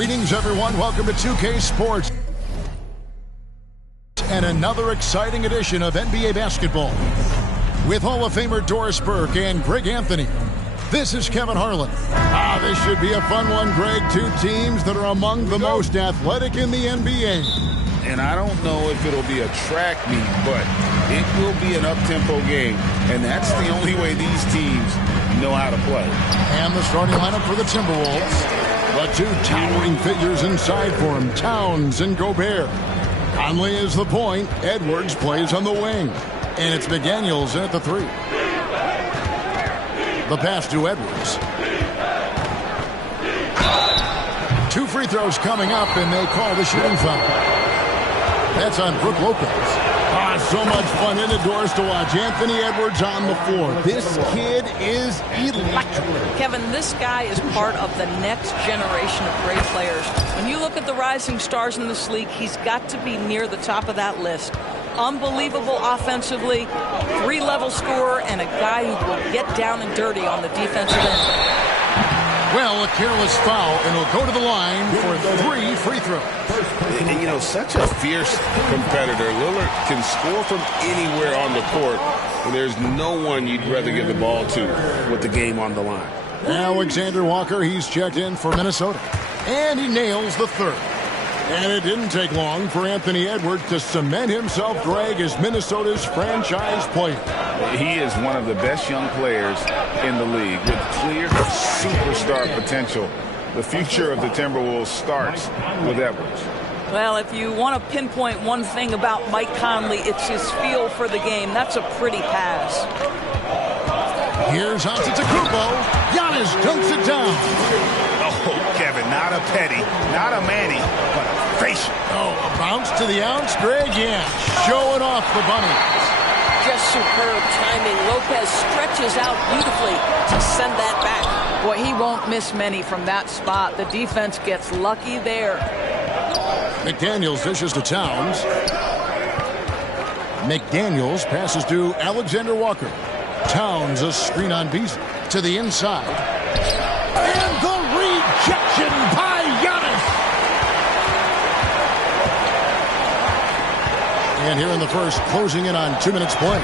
Greetings, everyone. Welcome to 2K Sports and another exciting edition of NBA basketball with Hall of Famer Doris Burke and Greg Anthony. This is Kevin Harlan. This should be a fun one, Greg. Two teams that are among the most athletic in the NBA. And I don't know if it'll be a track meet, but it will be an up-tempo game. And that's the only way these teams know how to play. And the starting lineup for the Timberwolves. The two towering figures inside for him, Towns and Gobert. Conley is the point. Edwards plays on the wing. And it's McDaniels at the three. The pass to Edwards. Two free throws coming up, and they call the shooting foul. That's on Brook Lopez. So much fun indoors to watch. Anthony Edwards on the floor. This kid is electric. Kevin, this guy is part of the next generation of great players. When you look at the rising stars in this league, he's got to be near the top of that list. Unbelievable offensively, three-level scorer, and a guy who will get down and dirty on the defensive end. Well, a careless foul, and he'll go to the line for 3 free throws. And, you know, such a fierce competitor. Lillard can score from anywhere on the court, and there's no one you'd rather give the ball to with the game on the line. Alexander Walker, he's checked in for Minnesota, and he nails the third. And it didn't take long for Anthony Edwards to cement himself, Greg, as Minnesota's franchise player. He is one of the best young players in the league with clear superstar potential. The future of the Timberwolves starts with Edwards. Well, if you want to pinpoint one thing about Mike Conley, it's his feel for the game. That's a pretty pass. Here's Antetokounmpo. Giannis dunks it down. Oh, Kevin, not a petty, not a Manny, but a facial. Oh, a bounce to the ounce, Greg? Yeah, showing off the bunny. Just superb timing. Lopez stretches out beautifully to send that back. Boy, he won't miss many from that spot. The defense gets lucky there. McDaniels dishes to Towns. McDaniels passes to Alexander Walker. Towns a screen on Beasley to the inside. And the rejection by Giannis. And here in the first, closing in on 2 minutes play.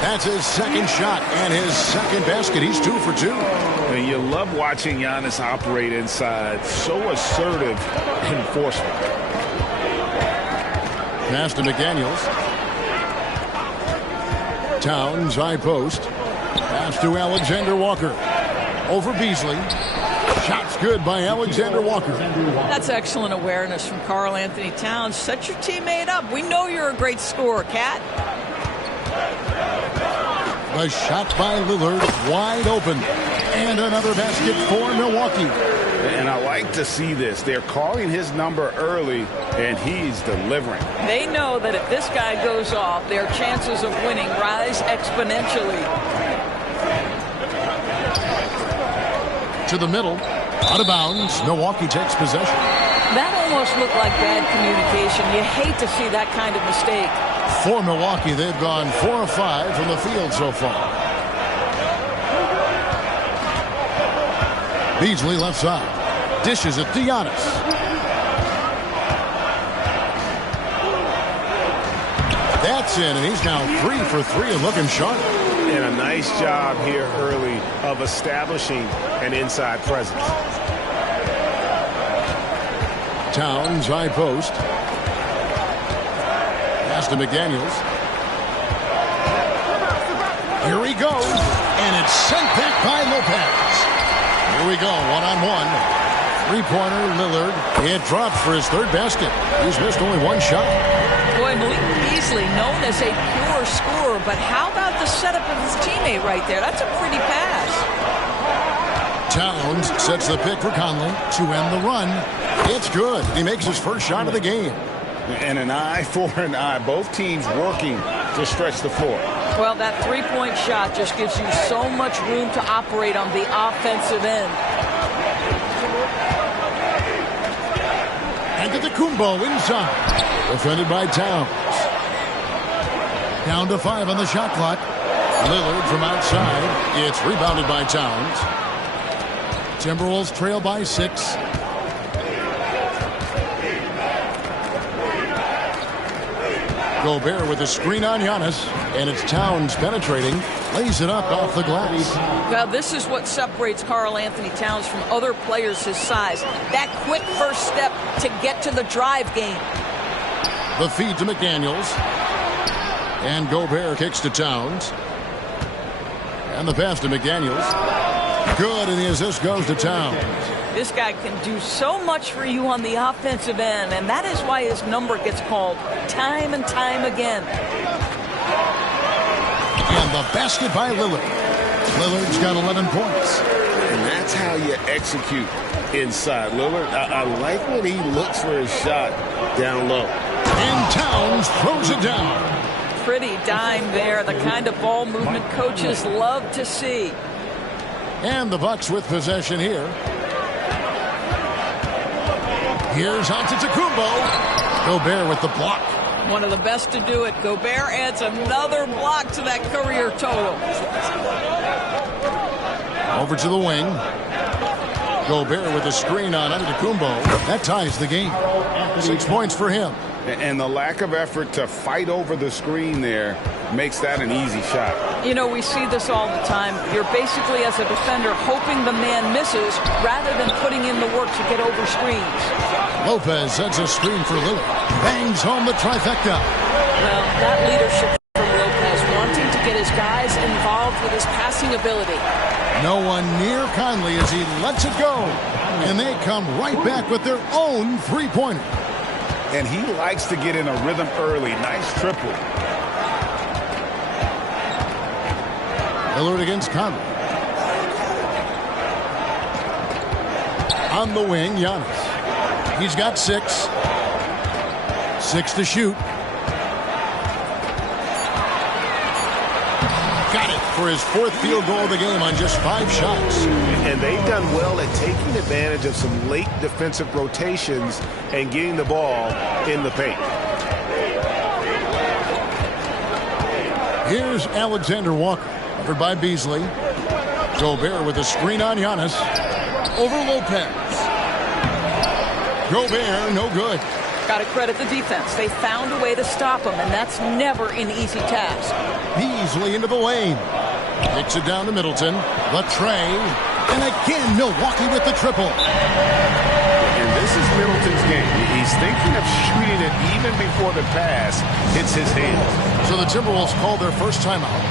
That's his second shot and his second basket. He's 2 for 2. And you love watching Giannis operate inside. So assertive enforcement. Pass to McDaniels. Towns, high post. Pass to Alexander Walker. Over Beasley. Shots good by Alexander Walker. That's excellent awareness from Karl Anthony Towns. Set your teammate up. We know you're a great scorer, Cat. The shot by Lillard, wide open. And another basket for Milwaukee. And I like to see this. They're calling his number early, and he's delivering. They know that if this guy goes off, their chances of winning rise exponentially. To the middle, out of bounds. Milwaukee takes possession. That almost looked like bad communication. You hate to see that kind of mistake. For Milwaukee, they've gone 4 of 5 from the field so far. Beasley left side. Dishes it to Giannis. That's in, and he's now 3 for 3 and looking sharp. And a nice job here early of establishing an inside presence. Towns, high post. Pass to McDaniels. Here he goes, and it's sent back by Lopez. Here we go, one-on-one. Three-pointer, Lillard. It dropped for his third basket. He's missed only one shot. Boy, Malik Beasley, known as a pure scorer, but how about the setup of his teammate right there? That's a pretty pass. Towns sets the pick for Conley to end the run. It's good. He makes his first shot of the game. And an eye for an eye. Both teams working to stretch the floor. Well, that three-point shot just gives you so much room to operate on the offensive end. Antetokounmpo inside. Defended by Towns. Down to 5 on the shot clock. Lillard from outside. It's rebounded by Towns. Timberwolves trail by 6. Gobert with a screen on Giannis, and it's Towns penetrating, lays it up off the glass. Well, this is what separates Karl Anthony Towns from other players his size. That quick first step to get to the drive game. The feed to McDaniels. And Gobert kicks to Towns. And the pass to McDaniels. Good, and the assist goes to Towns. This guy can do so much for you on the offensive end, and that is why his number gets called time and time again. And the basket by Lillard. Lillard's got 11 points. And that's how you execute inside. Lillard, I like when he looks for his shot down low. And Towns throws it down. Pretty dime there, the kind of ball movement coaches love to see. And the Bucks with possession here. Here's Antetokounmpo. Gobert with the block. One of the best to do it. Gobert adds another block to that career total. Over to the wing. Gobert with a screen on Antetokounmpo. That ties the game. 6 points for him. And the lack of effort to fight over the screen there makes that an easy shot. You know, we see this all the time. You're basically, as a defender, hoping the man misses rather than putting in the work to get over screens. Lopez sets a screen for Lillard. Bangs home the trifecta. Well, that leadership from Lopez, wanting to get his guys involved with his passing ability. No one near Conley as he lets it go. And they come right back with their own three-pointer. And he likes to get in a rhythm early. Nice triple. Lillard against Conley. On the wing, Giannis. He's got 6. 6 to shoot. Got it for his 4th field goal of the game on just 5 shots. And they've done well at taking advantage of some late defensive rotations and getting the ball in the paint. Here's Alexander Walker, covered by Beasley. Gobert with a screen on Giannis. Over Lopez. Gobert, no good. Got to credit the defense. They found a way to stop him, and that's never an easy task. Beasley into the lane. Kicks it down to Middleton. The tray. And again, Milwaukee with the triple. And this is Middleton's game. He's thinking of shooting it even before the pass hits his hands. So the Timberwolves call their first timeout.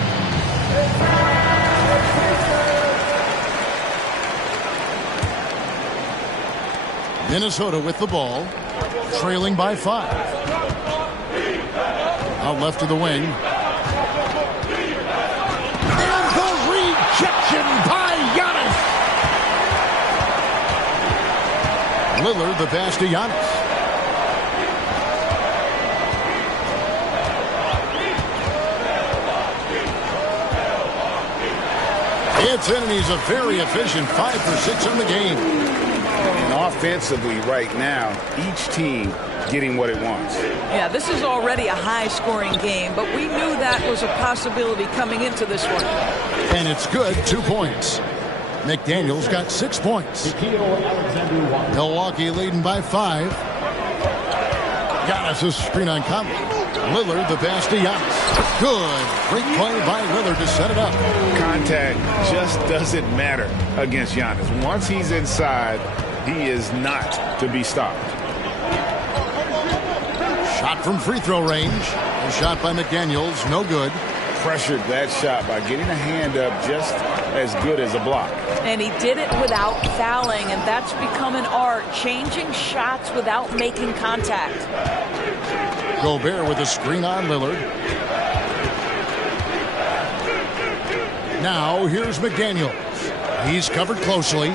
Minnesota with the ball, trailing by 5. Out left to the wing. And the rejection by Giannis. Lillard, the pass to Giannis. It's in, and he's a very efficient 5 for 6 in the game. And offensively right now, each team getting what it wants. Yeah, this is already a high-scoring game, but we knew that was a possibility coming into this one. And it's good, 2 points. McDaniels got 6 points. Milwaukee leading by 5. Giannis' screen on Conley. Lillard, the pass to Giannis. Good. Great play by Lillard to set it up. Contact just doesn't matter against Giannis. Once he's inside, he is not to be stopped. Shot from free throw range. A shot by McDaniels, no good. Pressured that shot by getting a hand up just as good as a block. And he did it without fouling, and that's become an art, changing shots without making contact. Gobert with a screen on Lillard. Now here's McDaniels. He's covered closely.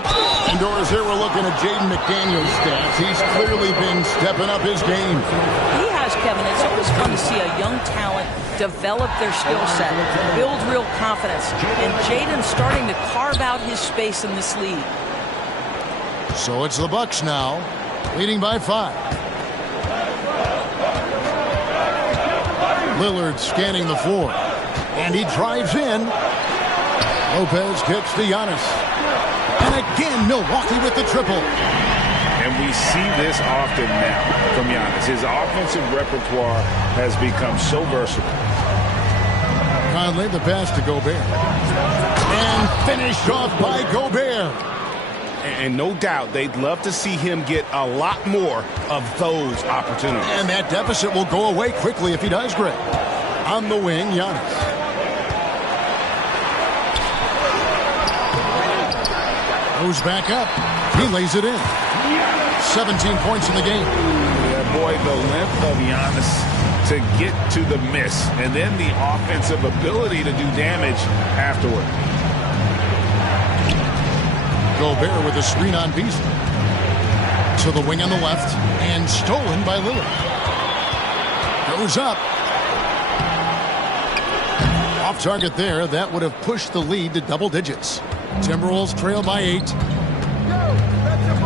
Indoors here, we're looking at Jaden McDaniels' stats. He's clearly been stepping up his game. He has, Kevin. It's always fun to see a young talent develop their skill set, build real confidence. And Jaden's starting to carve out his space in this league. So it's the Bucks now, leading by 5. Lillard scanning the floor. And he drives in. Lopez kicks to Giannis. And again, Milwaukee with the triple. And we see this often now from Giannis. His offensive repertoire has become so versatile. Conley, the pass to Gobert. And finished off by Gobert. And no doubt they'd love to see him get a lot more of those opportunities. And that deficit will go away quickly if he does, Greg. On the wing, Giannis. Goes back up. He lays it in. 17 points in the game. Yeah, boy, the length of Giannis to get to the miss, and then the offensive ability to do damage afterward. Gobert with a screen on Beasley. To the wing on the left, and stolen by Lillard. Goes up. Off target there. That would have pushed the lead to double digits. Timberwolves trail by 8.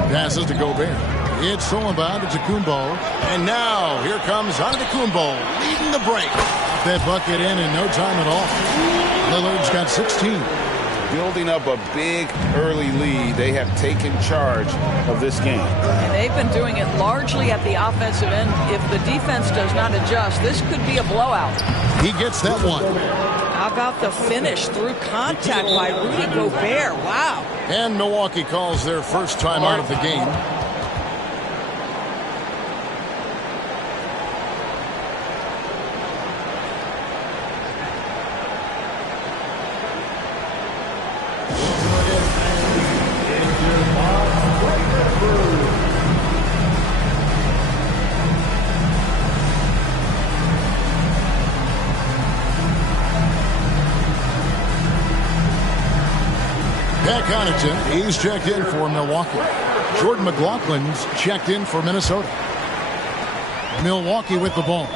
Passes to Gobert. It's stolen by Antetokounmpo. And now, here comes Antetokounmpo leading the break. That bucket in no time at all. Lillard's got 16. Building up a big early lead. They have taken charge of this game. And they've been doing it largely at the offensive end. If the defense does not adjust, this could be a blowout. He gets that one. How about the finish through contact by Rudy Gobert? Wow. And Milwaukee calls their first time out of the game. He's checked in for Milwaukee. Jordan McLaughlin's checked in for Minnesota. Milwaukee with the ball.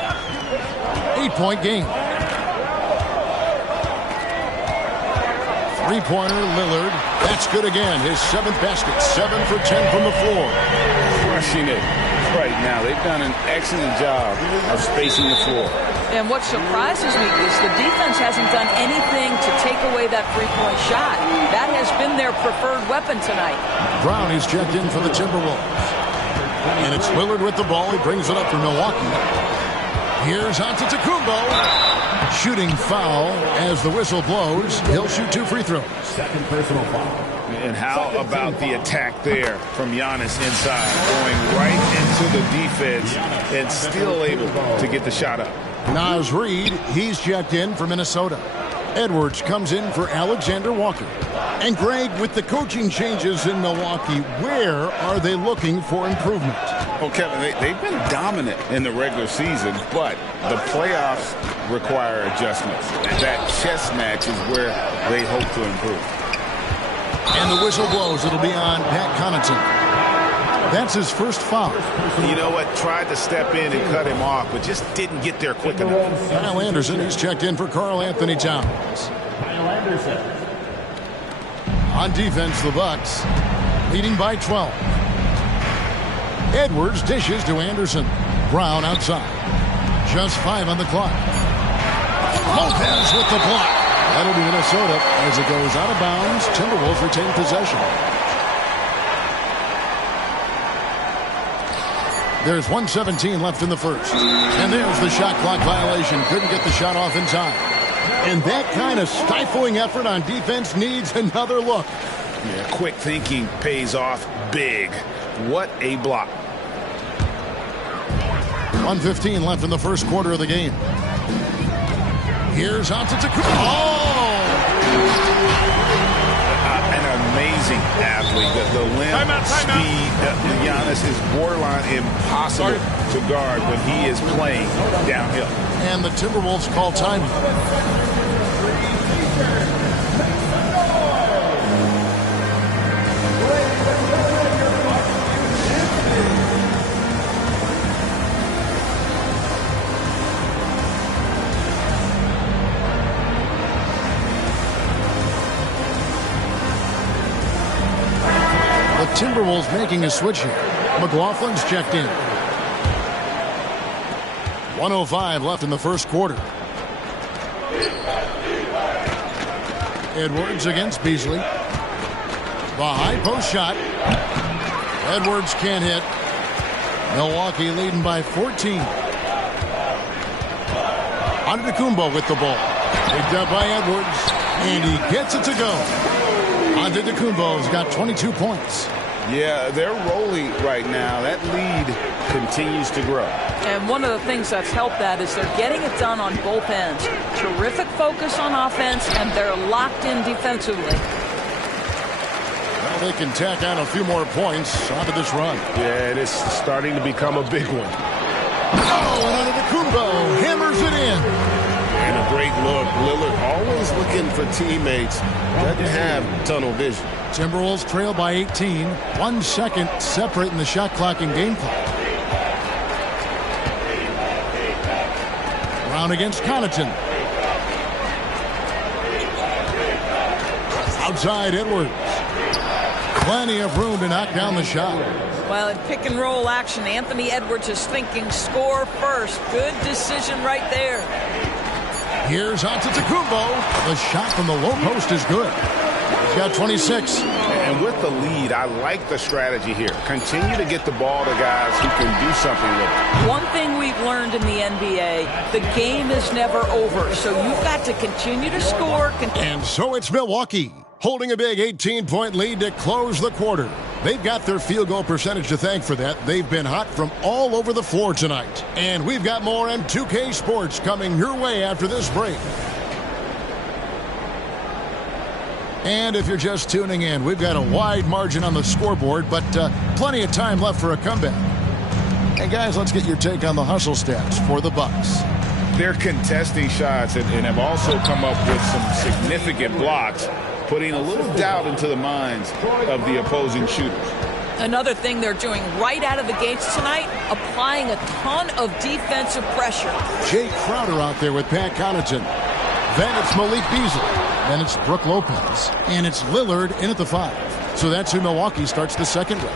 8-point game. Three-pointer, Lillard. That's good again. His 7th basket. 7 for 10 from the floor. Crushing it right now. They've done an excellent job of spacing the floor. And what surprises me is the defense hasn't done anything to take away that three-point shot. That has been their preferred weapon tonight. Brown is checked in for the Timberwolves. And it's Lillard with the ball. He brings it up for Milwaukee. Here's Antetokounmpo. Shooting foul as the whistle blows. He'll shoot 2 free throws. Second personal foul. And how about the attack there from Giannis inside, going right into the defense and still able to get the shot up. Naz Reid, he's checked in for Minnesota. Edwards comes in for Alexander Walker. And Greg, with the coaching changes in Milwaukee, where are they looking for improvement? Well, Kevin, they've been dominant in the regular season, but the playoffs require adjustments. That chess match is where they hope to improve. And the whistle blows. It'll be on Pat Connaughton. That's his first foul. You know what? Tried to step in and cut him off, but just didn't get there quick enough. Kyle Anderson, he's checked in for Karl Anthony Towns. Kyle Anderson. On defense, the Bucks leading by 12. Edwards dishes to Anderson. Brown outside. Just 5 on the clock. Lopez with the block. That'll be Minnesota as it goes out of bounds. Timberwolves retain possession. There's 1:17 left in the first. And there's the shot clock violation. Couldn't get the shot off in time. And that kind of stifling effort on defense needs another look. Yeah, quick thinking pays off big. What a block. 1:15 left in the first quarter of the game. Here's Antetokounmpo. Oh! An amazing athlete. The length, speed. Giannis is borderline impossible to guard when he is playing downhill. And the Timberwolves call timing. Timberwolves making a switch here. McLaughlin's checked in. 1:05 left in the first quarter. Edwards against Beasley. The high post shot. Edwards can't hit. Milwaukee leading by 14. Antetokounmpo with the ball. Picked up by Edwards, and he gets it to go. Antetokounmpo's got 22 points. Yeah, they're rolling right now. That lead continues to grow. And one of the things that's helped that is they're getting it done on both ends. Terrific focus on offense, and they're locked in defensively. Well, they can tack on a few more points onto this run. Yeah, it is starting to become a big one. Oh, and Antetokounmpo hammers it in. And a great look. Lillard always looking for teammates. Doesn't have tunnel vision. Timberwolves trail by 18. 1 second separating the shot clock and game clock. Brown against Connaughton. Outside Edwards. Plenty of room to knock down the shot. Well, in pick and roll action, Anthony Edwards is thinking score first. Good decision right there. Here's Antetokounmpo. The shot from the low post is good. He's got 26. And with the lead, I like the strategy here. Continue to get the ball to guys who can do something with it. One thing we've learned in the NBA, the game is never over. So you've got to continue to score. And so it's Milwaukee holding a big 18-point lead to close the quarter. They've got their field goal percentage to thank for that. They've been hot from all over the floor tonight. And we've got more M2K Sports coming your way after this break. And if you're just tuning in, we've got a wide margin on the scoreboard, but plenty of time left for a comeback. And guys, let's get your take on the hustle stats for the Bucks. They're contesting shots and have also come up with some significant blocks, putting a little doubt into the minds of the opposing shooters. Another thing they're doing right out of the gates tonight, applying a ton of defensive pressure. Jay Crowder out there with Pat Connaughton. Then it's Malik Beasley. Then it's Brook Lopez. And it's Lillard in at the 5. So that's who Milwaukee starts the second with.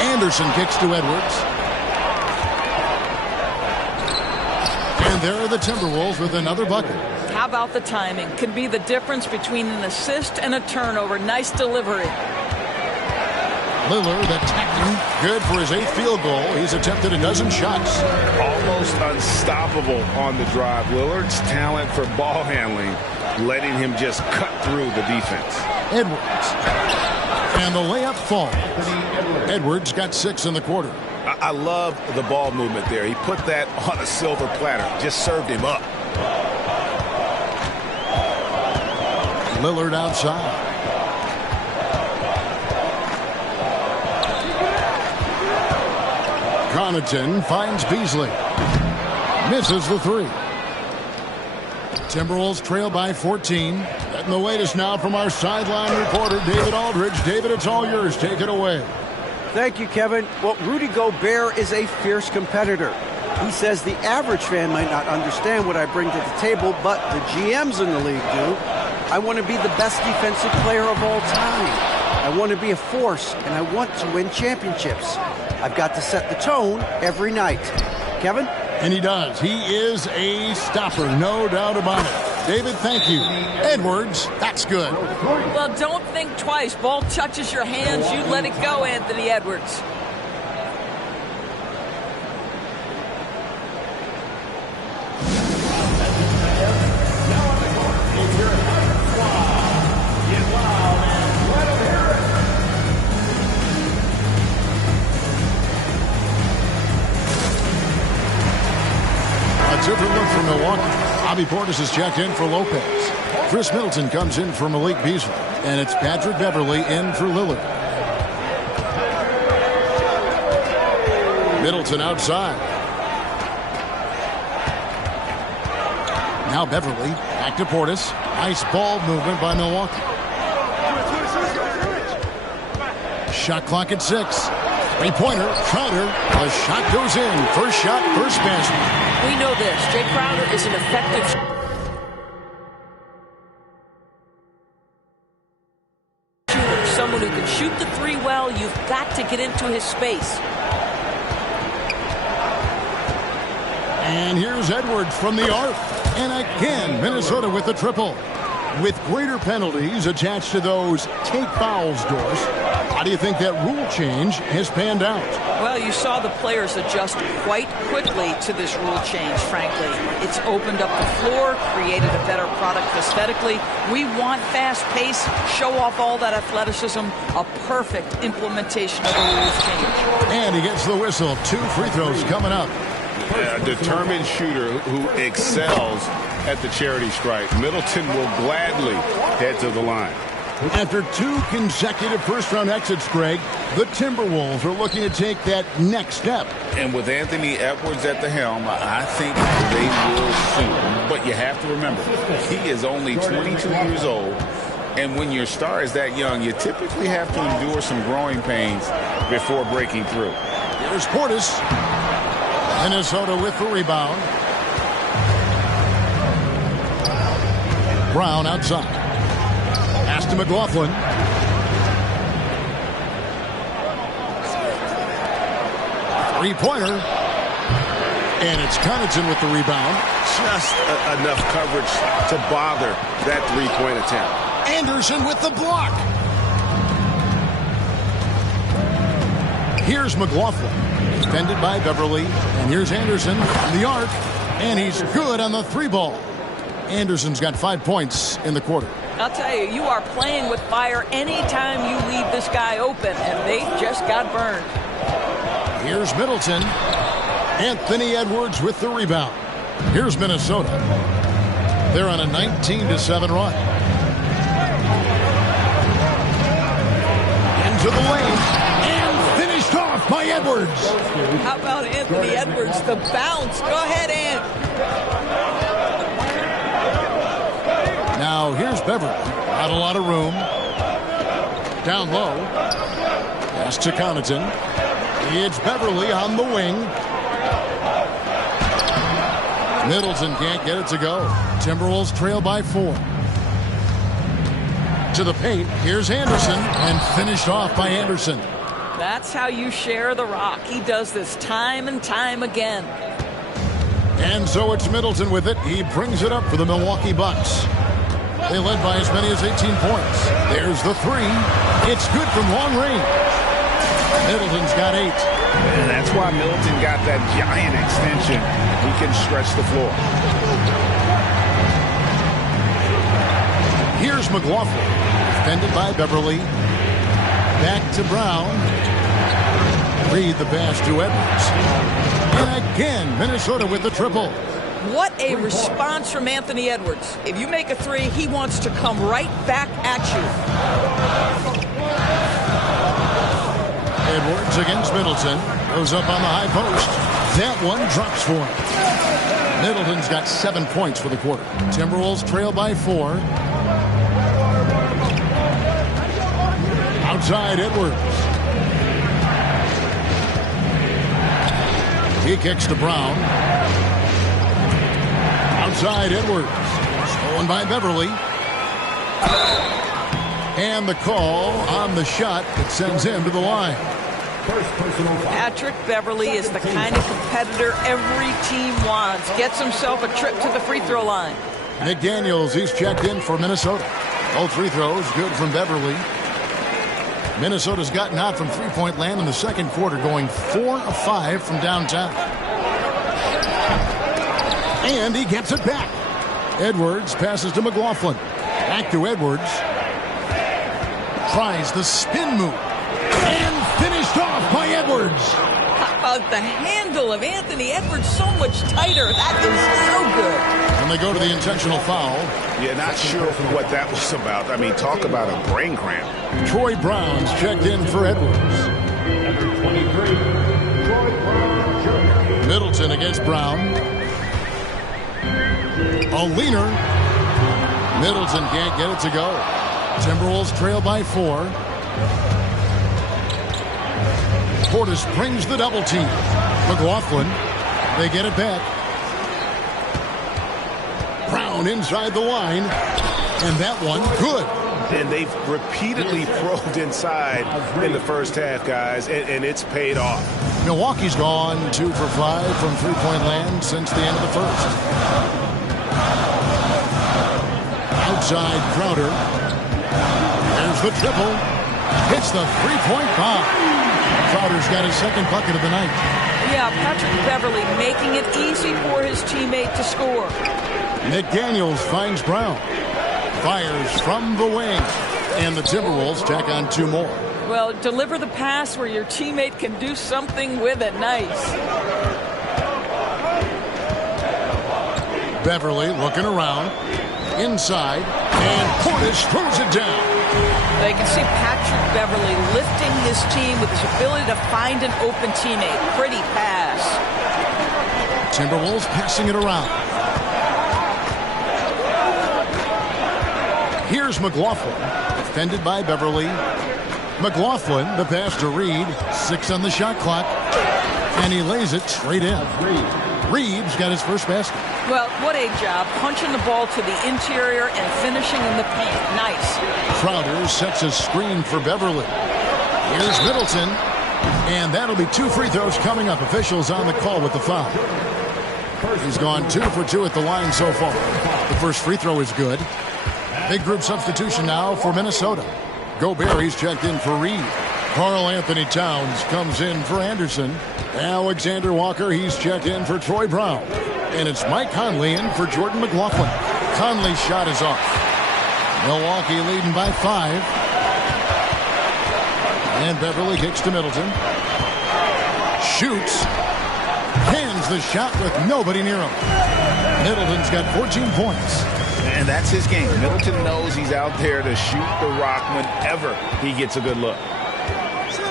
Anderson kicks to Edwards. And there are the Timberwolves with another bucket. How about the timing? Could be the difference between an assist and a turnover. Nice delivery. Lillard attacking. Good for his 8th field goal. He's attempted a dozen shots. Almost unstoppable on the drive. Lillard's talent for ball handling, letting him just cut through the defense. Edwards. And the layup falls. Edwards got 6 in the quarter. I love the ball movement there. He put that on a silver platter. Just served him up. Lillard outside. Connaughton finds Beasley. Misses the 3. Timberwolves trail by 14. Getting the latest now from our sideline reporter, David Aldridge. David, it's all yours. Take it away. Thank you, Kevin. Well, Rudy Gobert is a fierce competitor. He says the average fan might not understand what I bring to the table, but the GMs in the league do. I want to be the best defensive player of all time. I want to be a force, and I want to win championships. I've got to set the tone every night. Kevin? And he does. He is a stopper, no doubt about it. David, thank you. Edwards, that's good. Well, don't think twice. Ball touches your hands, you let it go, Anthony Edwards. Different look for Milwaukee. Bobby Portis is checked in for Lopez. Chris Middleton comes in for Malik Beasley. And it's Patrick Beverley in for Lillard. Middleton outside. Now Beverley back to Portis. Nice ball movement by Milwaukee. Shot clock at 6. Three-pointer, Crowder. The shot goes in. First shot, first basket. We know this. Jay Crowder is an effective shooter. Someone who can shoot the 3 well. You've got to get into his space. And here's Edwards from the arc. And again, Minnesota with the triple. With greater penalties attached to those take fouls, Doris, how do you think that rule change has panned out? Well, you saw the players adjust quite quickly to this rule change, frankly. It's opened up the floor, created a better product aesthetically. We want fast pace, show off all that athleticism, a perfect implementation of the rules change. And he gets the whistle. 2 free throws coming up. A determined shooter who excels at the charity stripe. Middleton will gladly head to the line. After 2 consecutive first-round exits, Greg, the Timberwolves are looking to take that next step. And with Anthony Edwards at the helm, I think they will soon. But you have to remember, he is only 22 years old. And when your star is that young, you typically have to endure some growing pains before breaking through. Here's Portis. Minnesota with the rebound. Brown outside. Pass to McLaughlin. Three-pointer. And it's Connaughton with the rebound. Just enough coverage to bother that three-point attempt. Anderson with the block. Here's McLaughlin. Defended by Beverly. And here's Anderson on the arc. And he's good on the 3-ball. Anderson's got 5 points in the quarter. I'll tell you, you are playing with fire anytime you leave this guy open, and they just got burned. Here's Middleton. Anthony Edwards with the rebound. Here's Minnesota. They're on a 19-7 run. Into the lane. And finished off by Edwards. How about Anthony Edwards? The bounce. Go ahead, Ant. Now here's Beverly. Not a lot of room. Down low. Pass to Connaughton. It's Beverly on the wing. Middleton can't get it to go. Timberwolves trail by 4. To the paint. Here's Anderson. And finished off by Anderson. That's how you share the rock. He does this time and time again. And so it's Middleton with it. He brings it up for the Milwaukee Bucks. They led by as many as 18 points. There's the 3. It's good from long range. Middleton's got 8. And that's why Middleton got that giant extension. He can stretch the floor. Here's McLaughlin. Defended by Beverly. Back to Brown. Reed the pass to Edwards. And again, Minnesota with the triple. What a response from Anthony Edwards. If you make a 3, he wants to come right back at you. Edwards against Middleton. Goes up on the high post. That one drops for him. Middleton's got 7 points for the quarter. Timberwolves trail by 4. Outside Edwards. He kicks to Brown. Outside Edwards. Stolen by Beverly. And the call on the shot that sends him to the line. Patrick Beverly is the kind of competitor every team wants. Gets himself a trip to the free throw line. Nick Daniels, he's checked in for Minnesota. Both free throws good from Beverly. Minnesota's gotten hot from three-point land in the second quarter, going 4 of 5 from downtown. And he gets it back. Edwards passes to McLaughlin. Back to Edwards. Tries the spin move. And finished off by Edwards. How about the handle of Anthony Edwards? So much tighter. That is so good. And they go to the intentional foul. Yeah, not sure what that was about. I mean, talk about a brain cramp. Troy Brown's checked in for Edwards. Middleton against Brown. A leaner. Middleton can't get it to go. Timberwolves trail by 4. Portis brings the double team. McLaughlin. They get it back. Brown inside the line. And that one, good. And they've repeatedly probed inside in the first half, guys, and it's paid off. Milwaukee's gone 2 for 5 from three-point land since the end of the first. Outside Crowder. There's the triple. Hits the three-point bomb. Crowder's got his second bucket of the night. Yeah, Patrick Beverly making it easy for his teammate to score. McDaniels finds Brown. Fires from the wing. And the Timberwolves tack on two more. Well, deliver the pass where your teammate can do something with it. Nice. Beverly looking around. Inside. And Portis throws it down. They can see Patrick Beverly lifting his team with his ability to find an open teammate. Pretty pass. Timberwolves passing it around. Here's McLaughlin. Defended by Beverly. McLaughlin, the pass to Reed. 6 on the shot clock. And he lays it straight in. Reed's got his first basket. Well, what a job. Punching the ball to the interior and finishing in the paint. Nice. Crowder sets a screen for Beverly. Here's Middleton. And that'll be 2 free throws coming up. Officials on the call with the foul. He's gone 2 for 2 at the line so far. The first free throw is good. Big group substitution now for Minnesota. Gobert, he's checked in for Reed. Karl Anthony Towns comes in for Anderson. Alexander Walker, he's checked in for Troy Brown. And it's Mike Conley in for Jordan McLaughlin. Conley's shot is off. Milwaukee leading by 5. And Beverly kicks to Middleton. Shoots. Hands the shot with nobody near him. Middleton's got 14 points. And that's his game. Middleton knows he's out there to shoot the rock whenever he gets a good look.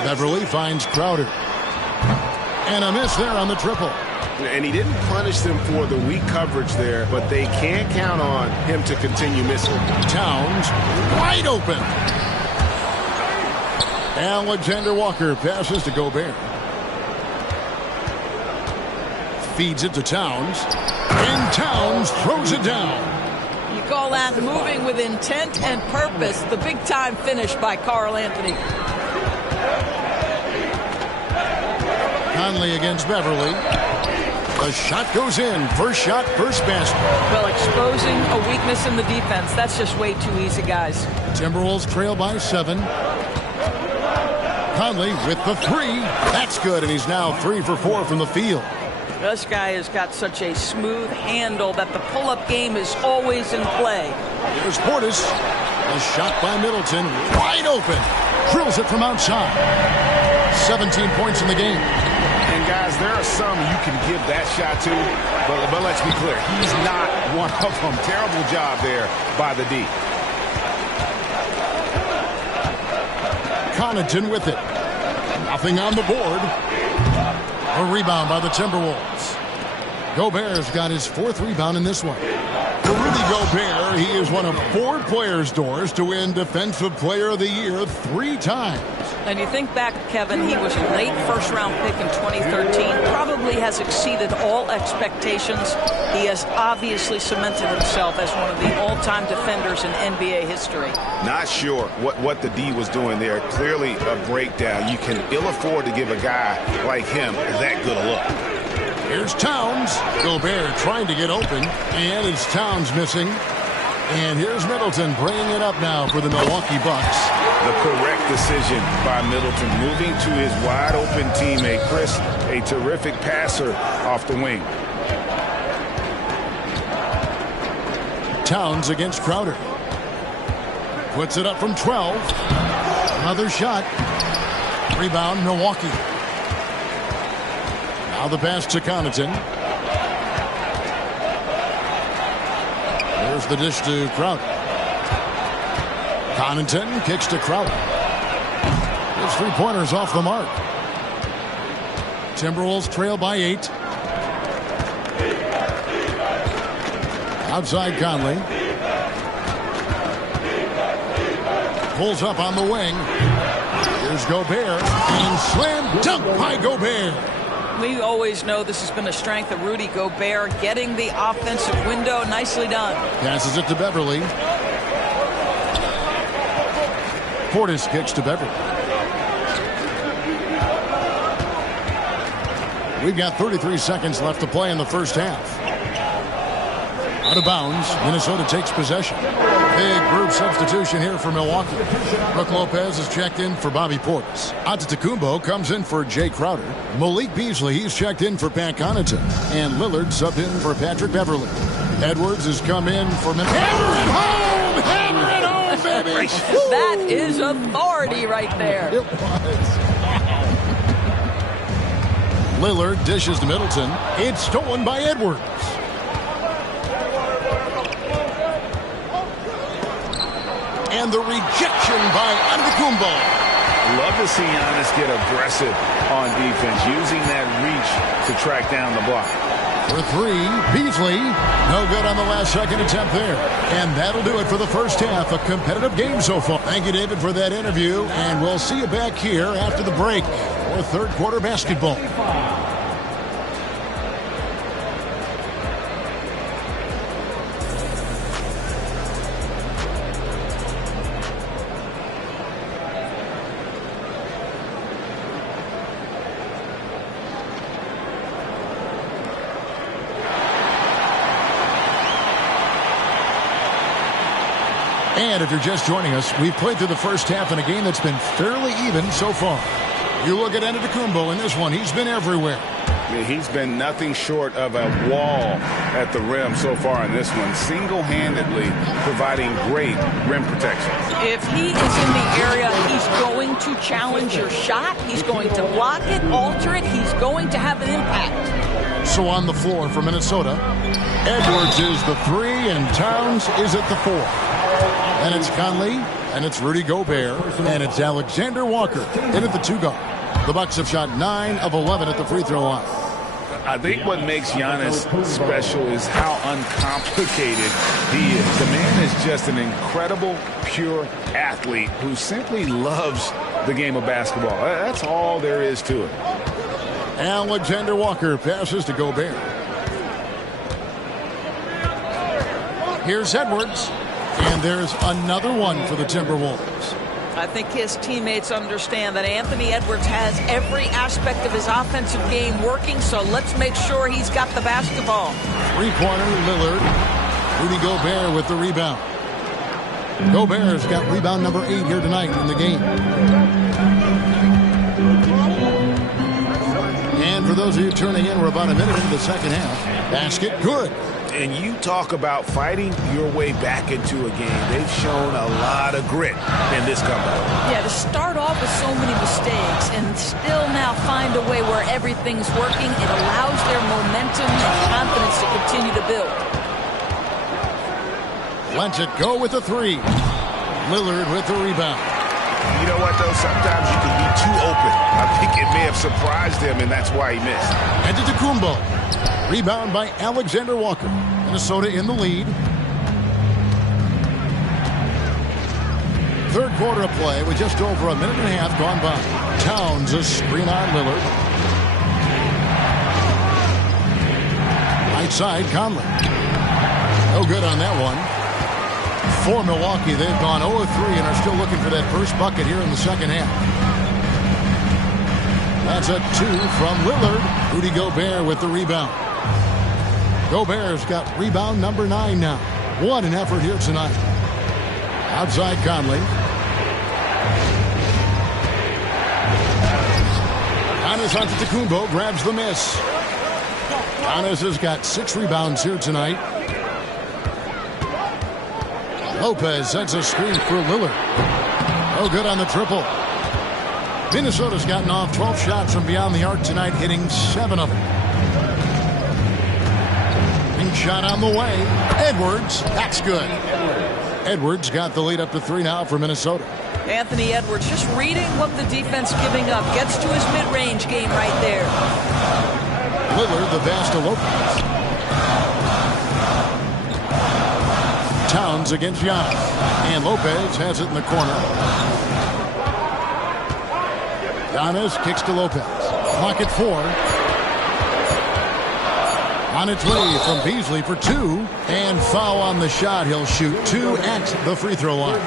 Beverly finds Crowder. And a miss there on the triple. And he didn't punish them for the weak coverage there, but they can't count on him to continue missing. Towns wide open. Alexander Walker passes to Gobert. Feeds it to Towns. And Towns throws it down. You call that moving with intent and purpose. The big-time finish by Karl Anthony. Conley against Beverly. The shot goes in. First shot, first basket. Well, exposing a weakness in the defense. That's just way too easy, guys. Timberwolves trail by 7. Conley with the 3. That's good, and he's now 3 for 4 from the field. This guy has got such a smooth handle that the pull-up game is always in play. Here's Portis. A shot by Middleton. Wide open. Drills it from outside. 17 points in the game. And guys, there are some you can give that shot to, but let's be clear, he's not one of them. Terrible job there by the D. Connaughton with it. Nothing on the board. A rebound by the Timberwolves. Gobert's got his 4th rebound in this one. For Rudy Gobert, he is one of 4 players, Doors, to win Defensive Player of the Year 3 times. And you think back, Kevin, he was a late first-round pick in 2013. Probably has exceeded all expectations. He has obviously cemented himself as one of the all-time defenders in NBA history. Not sure what the D was doing there. Clearly a breakdown. You can ill afford to give a guy like him that good a look. Here's Towns. Gobert trying to get open. And it's Towns missing. And here's Middleton bringing it up now for the Milwaukee Bucks. The correct decision by Middleton, moving to his wide-open teammate. Chris, a terrific passer off the wing. Towns against Crowder. Puts it up from 12. Another shot. Rebound, Milwaukee. Now the pass to Connaughton. There's the dish to Crowder. Connaughton kicks to Crowder. His 3-pointers off the mark. Timberwolves trail by 8. Outside Conley. Pulls up on the wing. Here's Gobert. And slam dunk by Gobert. We always know this has been a strength of Rudy Gobert, getting the offensive window. Nicely done. Passes it to Beverly. Portis kicks to Beverly. We've got 33 seconds left to play in the first half. Out of bounds, Minnesota takes possession. Big group substitution here for Milwaukee. Brook Lopez is checked in for Bobby Portis. Antetokounmpo comes in for Jay Crowder. Malik Beasley, he's checked in for Pat Connaughton. And Lillard subbed in for Patrick Beverly. Edwards has come in for Hammer it home! Hammer it home, baby! That is authority right there. It was. Lillard dishes to Middleton. It's stolen by Edwards. And the rejection by Antetokounmpo. Love to see Giannis get aggressive on defense, using that reach to track down the block. For three, Beasley. No good on the last second attempt there. And that'll do it for the first half. A competitive game so far. Thank you, David, for that interview. And we'll see you back here after the break for third quarter basketball. And if you're just joining us, we've played through the first half in a game that's been fairly even so far. You look at Antetokounmpo in this one, he's been everywhere. Yeah, he's been nothing short of a wall at the rim so far in this one, single-handedly providing great rim protection. If he is in the area, he's going to challenge your shot. He's going to block it, alter it. He's going to have an impact. So on the floor for Minnesota, Edwards is the 3 and Towns is at the 4. And it's Conley, and it's Rudy Gobert, and it's Alexander Walker in at the 2 guard. The Bucks have shot 9 of 11 at the free throw line. I think what makes Giannis special is how uncomplicated he is. The man is just an incredible, pure athlete who simply loves the game of basketball. That's all there is to it. Alexander Walker passes to Gobert. Here's Edwards. And there's another one for the Timberwolves. I think his teammates understand that Anthony Edwards has every aspect of his offensive game working, so let's make sure he's got the basketball. Three-pointer, Lillard. Rudy Gobert with the rebound. Gobert's got rebound number 8 here tonight in the game. And for those of you turning in, we're about a minute into the second half. Basket, good. And you talk about fighting your way back into a game. They've shown a lot of grit in this comeback. Yeah, to start off with so many mistakes and still now find a way where everything's working, it allows their momentum and confidence to continue to build. Lets it go with the 3. Lillard with the rebound. You know what, though? Sometimes you can be too open. I think it may have surprised him, and that's why he missed. Antetokounmpo. Rebound by Alexander Walker. Minnesota in the lead. Third quarter of play with just over a minute and a half gone by. Towns a screen on Lillard. Right side, Conley. No good on that one. For Milwaukee, they've gone 0-3 and are still looking for that first bucket here in the second half. That's a 2 from Lillard. Rudy Gobert with the rebound. Gobert's got rebound number 9 now. What an effort here tonight. Outside Conley. Giannis Antetokounmpo grabs the miss. Giannis has got 6 rebounds here tonight. Lopez sets a screen for Lillard. No good on the triple. Minnesota's gotten off 12 shots from beyond the arc tonight, hitting 7 of them. Shot on the way. Edwards, that's good. Edwards got the lead up to 3 now for Minnesota. Anthony Edwards just reading what the defense giving up. Gets to his mid-range game right there. Lillard, the pass to Lopez. Towns against Giannis. And Lopez has it in the corner. Giannis kicks to Lopez. Clock at 4. On its way from Beasley for 2. And foul on the shot. He'll shoot 2 at the free throw line.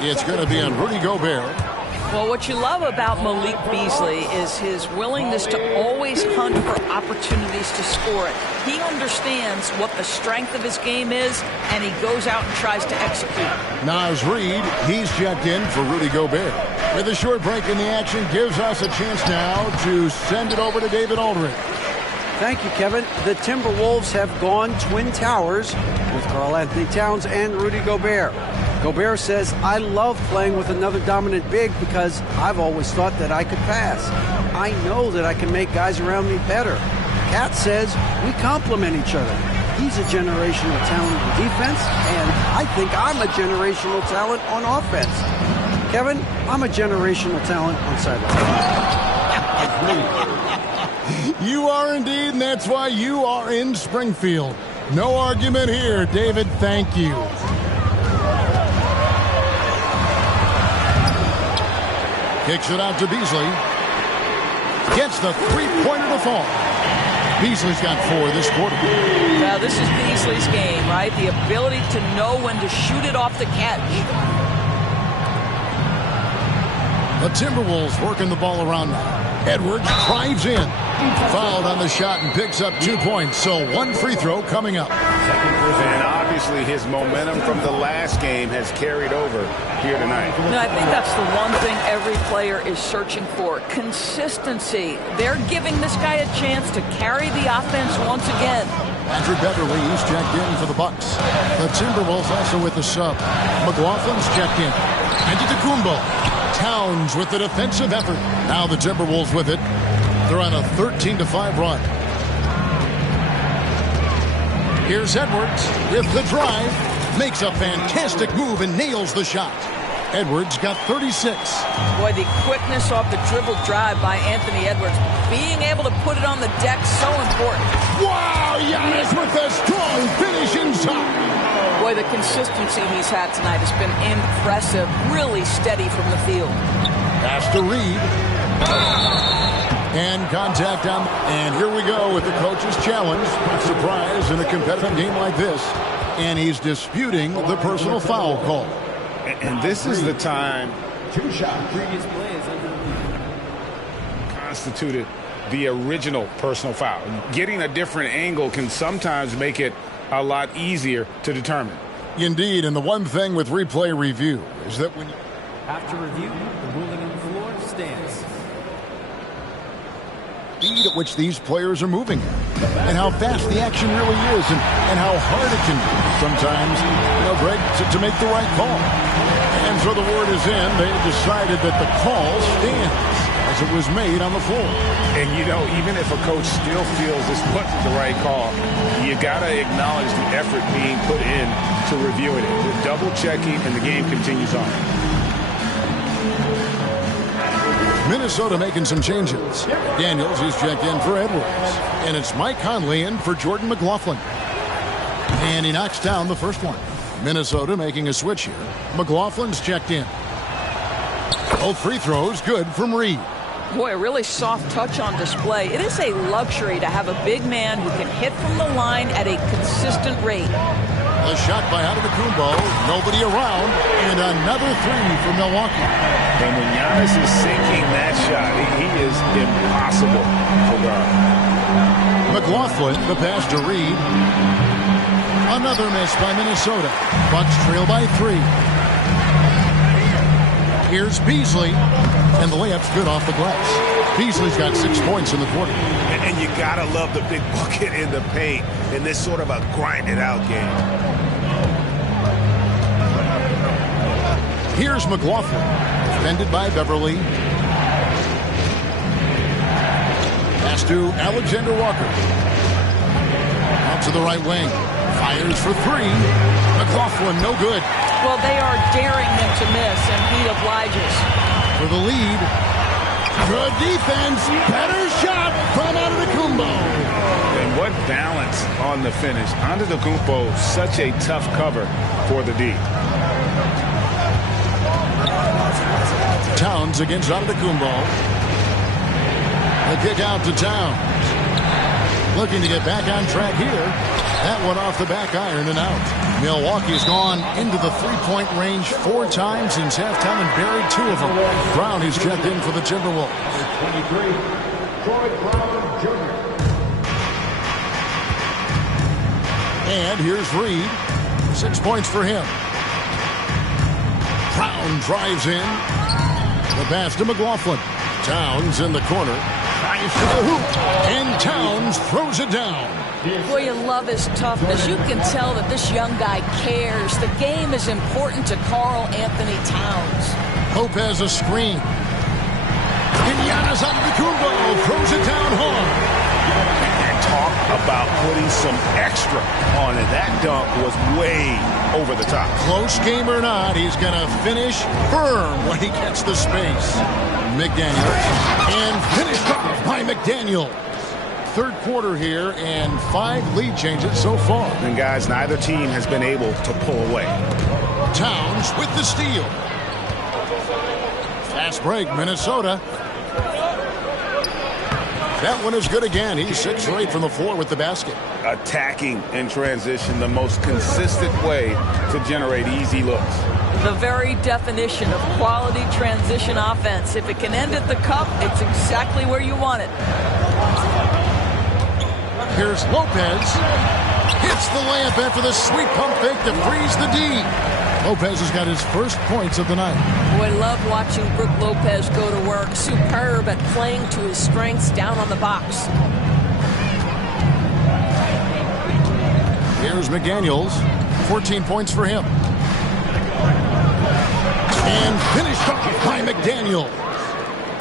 It's going to be on Rudy Gobert. Well, what you love about Malik Beasley is his willingness to always hunt for opportunities to score it. He understands what the strength of his game is, and he goes out and tries to execute. Naz Reid, he's checked in for Rudy Gobert. With a short break in the action, gives us a chance now to send it over to David Aldridge. Thank you, Kevin. The Timberwolves have gone Twin Towers with Karl Anthony Towns and Rudy Gobert. Gobert says, I love playing with another dominant big because I've always thought that I could pass. I know that I can make guys around me better. Cat says, we complement each other. He's a generational talent on defense, and I think I'm a generational talent on offense. Kevin, I'm a generational talent on sideline. You are indeed, and that's why you are in Springfield. No argument here, David. Thank you. Kicks it out to Beasley. Gets the three-pointer to fall. Beasley's got 4 this quarter. Now, this is Beasley's game, right? The ability to know when to shoot it off the catch. The Timberwolves working the ball around now. Edwards drives in. Fouled on the shot and picks up 2 points. So 1 free throw coming up. And obviously his momentum from the last game has carried over here tonight. No, I think that's the one thing every player is searching for. Consistency. They're giving this guy a chance to carry the offense once again. Andrew Beverly, he's checked in for the Bucks. The Timberwolves also with the sub. McLaughlin's checked in. Antetokounmpo. Towns with the defensive effort. Now the Timberwolves with it. They're on a 13-5 run. Here's Edwards with the drive. Makes a fantastic move and nails the shot. Edwards got 36. Boy, the quickness off the dribble drive by Anthony Edwards. Being able to put it on the deck, so important. Wow, Giannis with a strong finish inside. Boy, the consistency he's had tonight has been impressive. Really steady from the field. Pass to Reed. And contact on. And here we go with the coach's challenge. Surprise in a competitive game like this. And he's disputing the personal foul call. And this is the time previous plays constituted the original personal foul. Getting a different angle can sometimes make it a lot easier to determine. Indeed, and the one thing with replay review is that when after review, the ruling on the floor stands. Speed at which these players are moving and how fast the action really is and how hard it can be sometimes, Greg, to make the right call. And so the word is in. They have decided that the call stands as it was made on the floor. And, even if a coach still feels this wasn't the right call, you got to acknowledge the effort being put in to reviewing it. They're double-checking, and the game continues on. Minnesota making some changes. Daniels, he's checked in for Edwards. And it's Mike Conley in for Jordan McLaughlin. And he knocks down the first one. Minnesota making a switch here. McLaughlin's checked in. Both free throws good from Reed. Boy, a really soft touch on display. It is a luxury to have a big man who can hit from the line at a consistent rate. A shot by Antetokounmpo. Nobody around. And another three for Milwaukee. And when Giannis is sinking that shot, he is impossible to guard. McLaughlin, the pass to Reed. Another miss by Minnesota. Bucks trail by 3. Here's Beasley. And the layup's good off the glass. Beasley's got 6 points in the quarter. And you gotta love the big bucket in the paint in this sort of a grinded-out game. Here's McLaughlin. Defended by Beverly. Pass to Alexander Walker. Out to the right wing. Fires for 3. McLaughlin, no good. Well, they are daring him to miss, and he obliges. For the lead. Good defense. Better shot from Antetokounmpo. And what balance on the finish. Antetokounmpo, such a tough cover for the D. Towns against Antetokounmpo. The kick out to Towns. Looking to get back on track here. That one off the back iron and out. Milwaukee's gone into the three-point range 4 times since halftime and buried 2 of them. Brown is checked in for the Timberwolves. And here's Reed. 6 points for him. Brown drives in. The pass to McLaughlin. Towns in the corner. Drives to the hoop. And Towns throws it down. Boy, you love his toughness. You can tell that this young guy cares. The game is important to Karl Anthony Towns. Lopez a screen. And Giannis Antetokounmpo throws it down hard. And talk about putting some extra on it. That dunk was way over the top. Close game or not, he's going to finish firm when he gets the space. McDaniels. And finished off by McDaniels. Third quarter here and 5 lead changes so far. And guys, neither team has been able to pull away. Towns with the steal. Fast break, Minnesota. That one is good again. He's 6 or 8 from the floor with the basket. Attacking in transition, the most consistent way to generate easy looks. The very definition of quality transition offense. If it can end at the cup, it's exactly where you want it. Here's Lopez. Hits the layup after the sweet pump fake to freeze the D. Lopez has got his first points of the night. Boy, love watching Brook Lopez go to work. Superb at playing to his strengths down on the box. Here's McDaniels. 14 points for him. And finished off by McDaniels.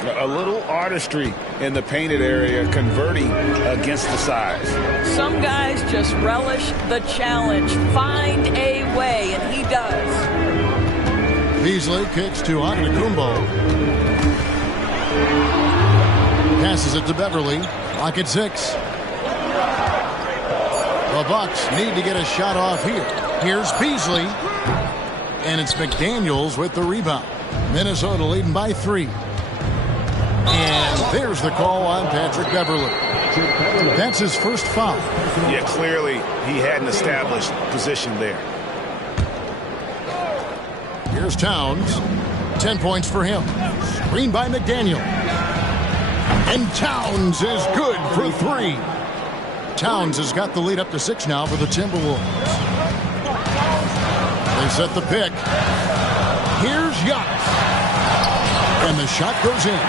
A little artistry in the painted area, converting against the size. Some guys just relish the challenge. Find a way, and he does. Beasley kicks to Antetokounmpo. Passes it to Beverly. Clock at 6. The Bucks need to get a shot off here. Here's Beasley. And it's McDaniels with the rebound. Minnesota leading by 3. And there's the call on Patrick Beverly. That's his first foul. Yeah, clearly he hadn't established position there. Here's Towns. 10 points for him. Screen by McDaniel. And Towns is good for 3. Towns has got the lead up to 6 now for the Timberwolves. They set the pick. Here's Giannis. And the shot goes in.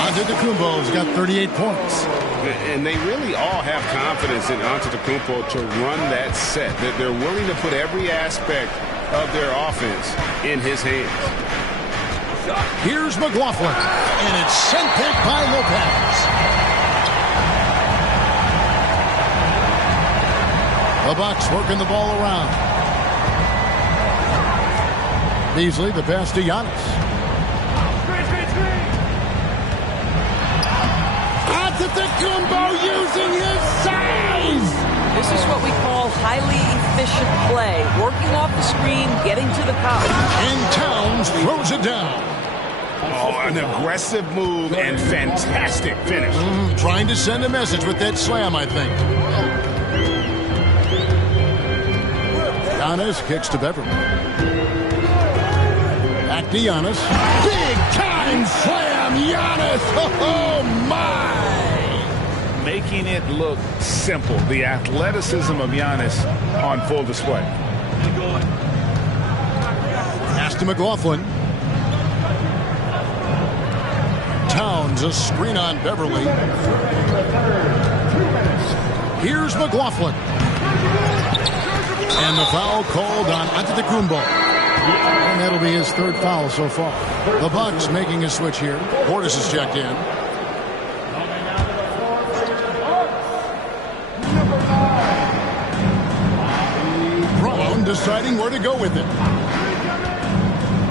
Antetokounmpo's got 38 points. And they really all have confidence in Antetokounmpo to run that set. That they're willing to put every aspect of their offense in his hands. Here's McLaughlin. And it's sent back by Lopez. The Bucks working the ball around. Beasley, the pass to Giannis. Antetokounmpo using his size. This is what we call highly efficient play. Working off the screen, getting to the cup. And Towns throws it down. Oh, an aggressive move and fantastic finish. Trying to send a message with that slam, I think. Giannis kicks to Beverly. Back to Giannis. Big time slam, Giannis. Oh, my. Making it look simple. The athleticism of Giannis on full display. Pass to McLaughlin. Towns a screen on Beverly. Here's McLaughlin. And the foul called on Antetokounmpo. And that'll be his 3rd foul so far. The Bucks making a switch here. Portis is checked in. Brown deciding where to go with it.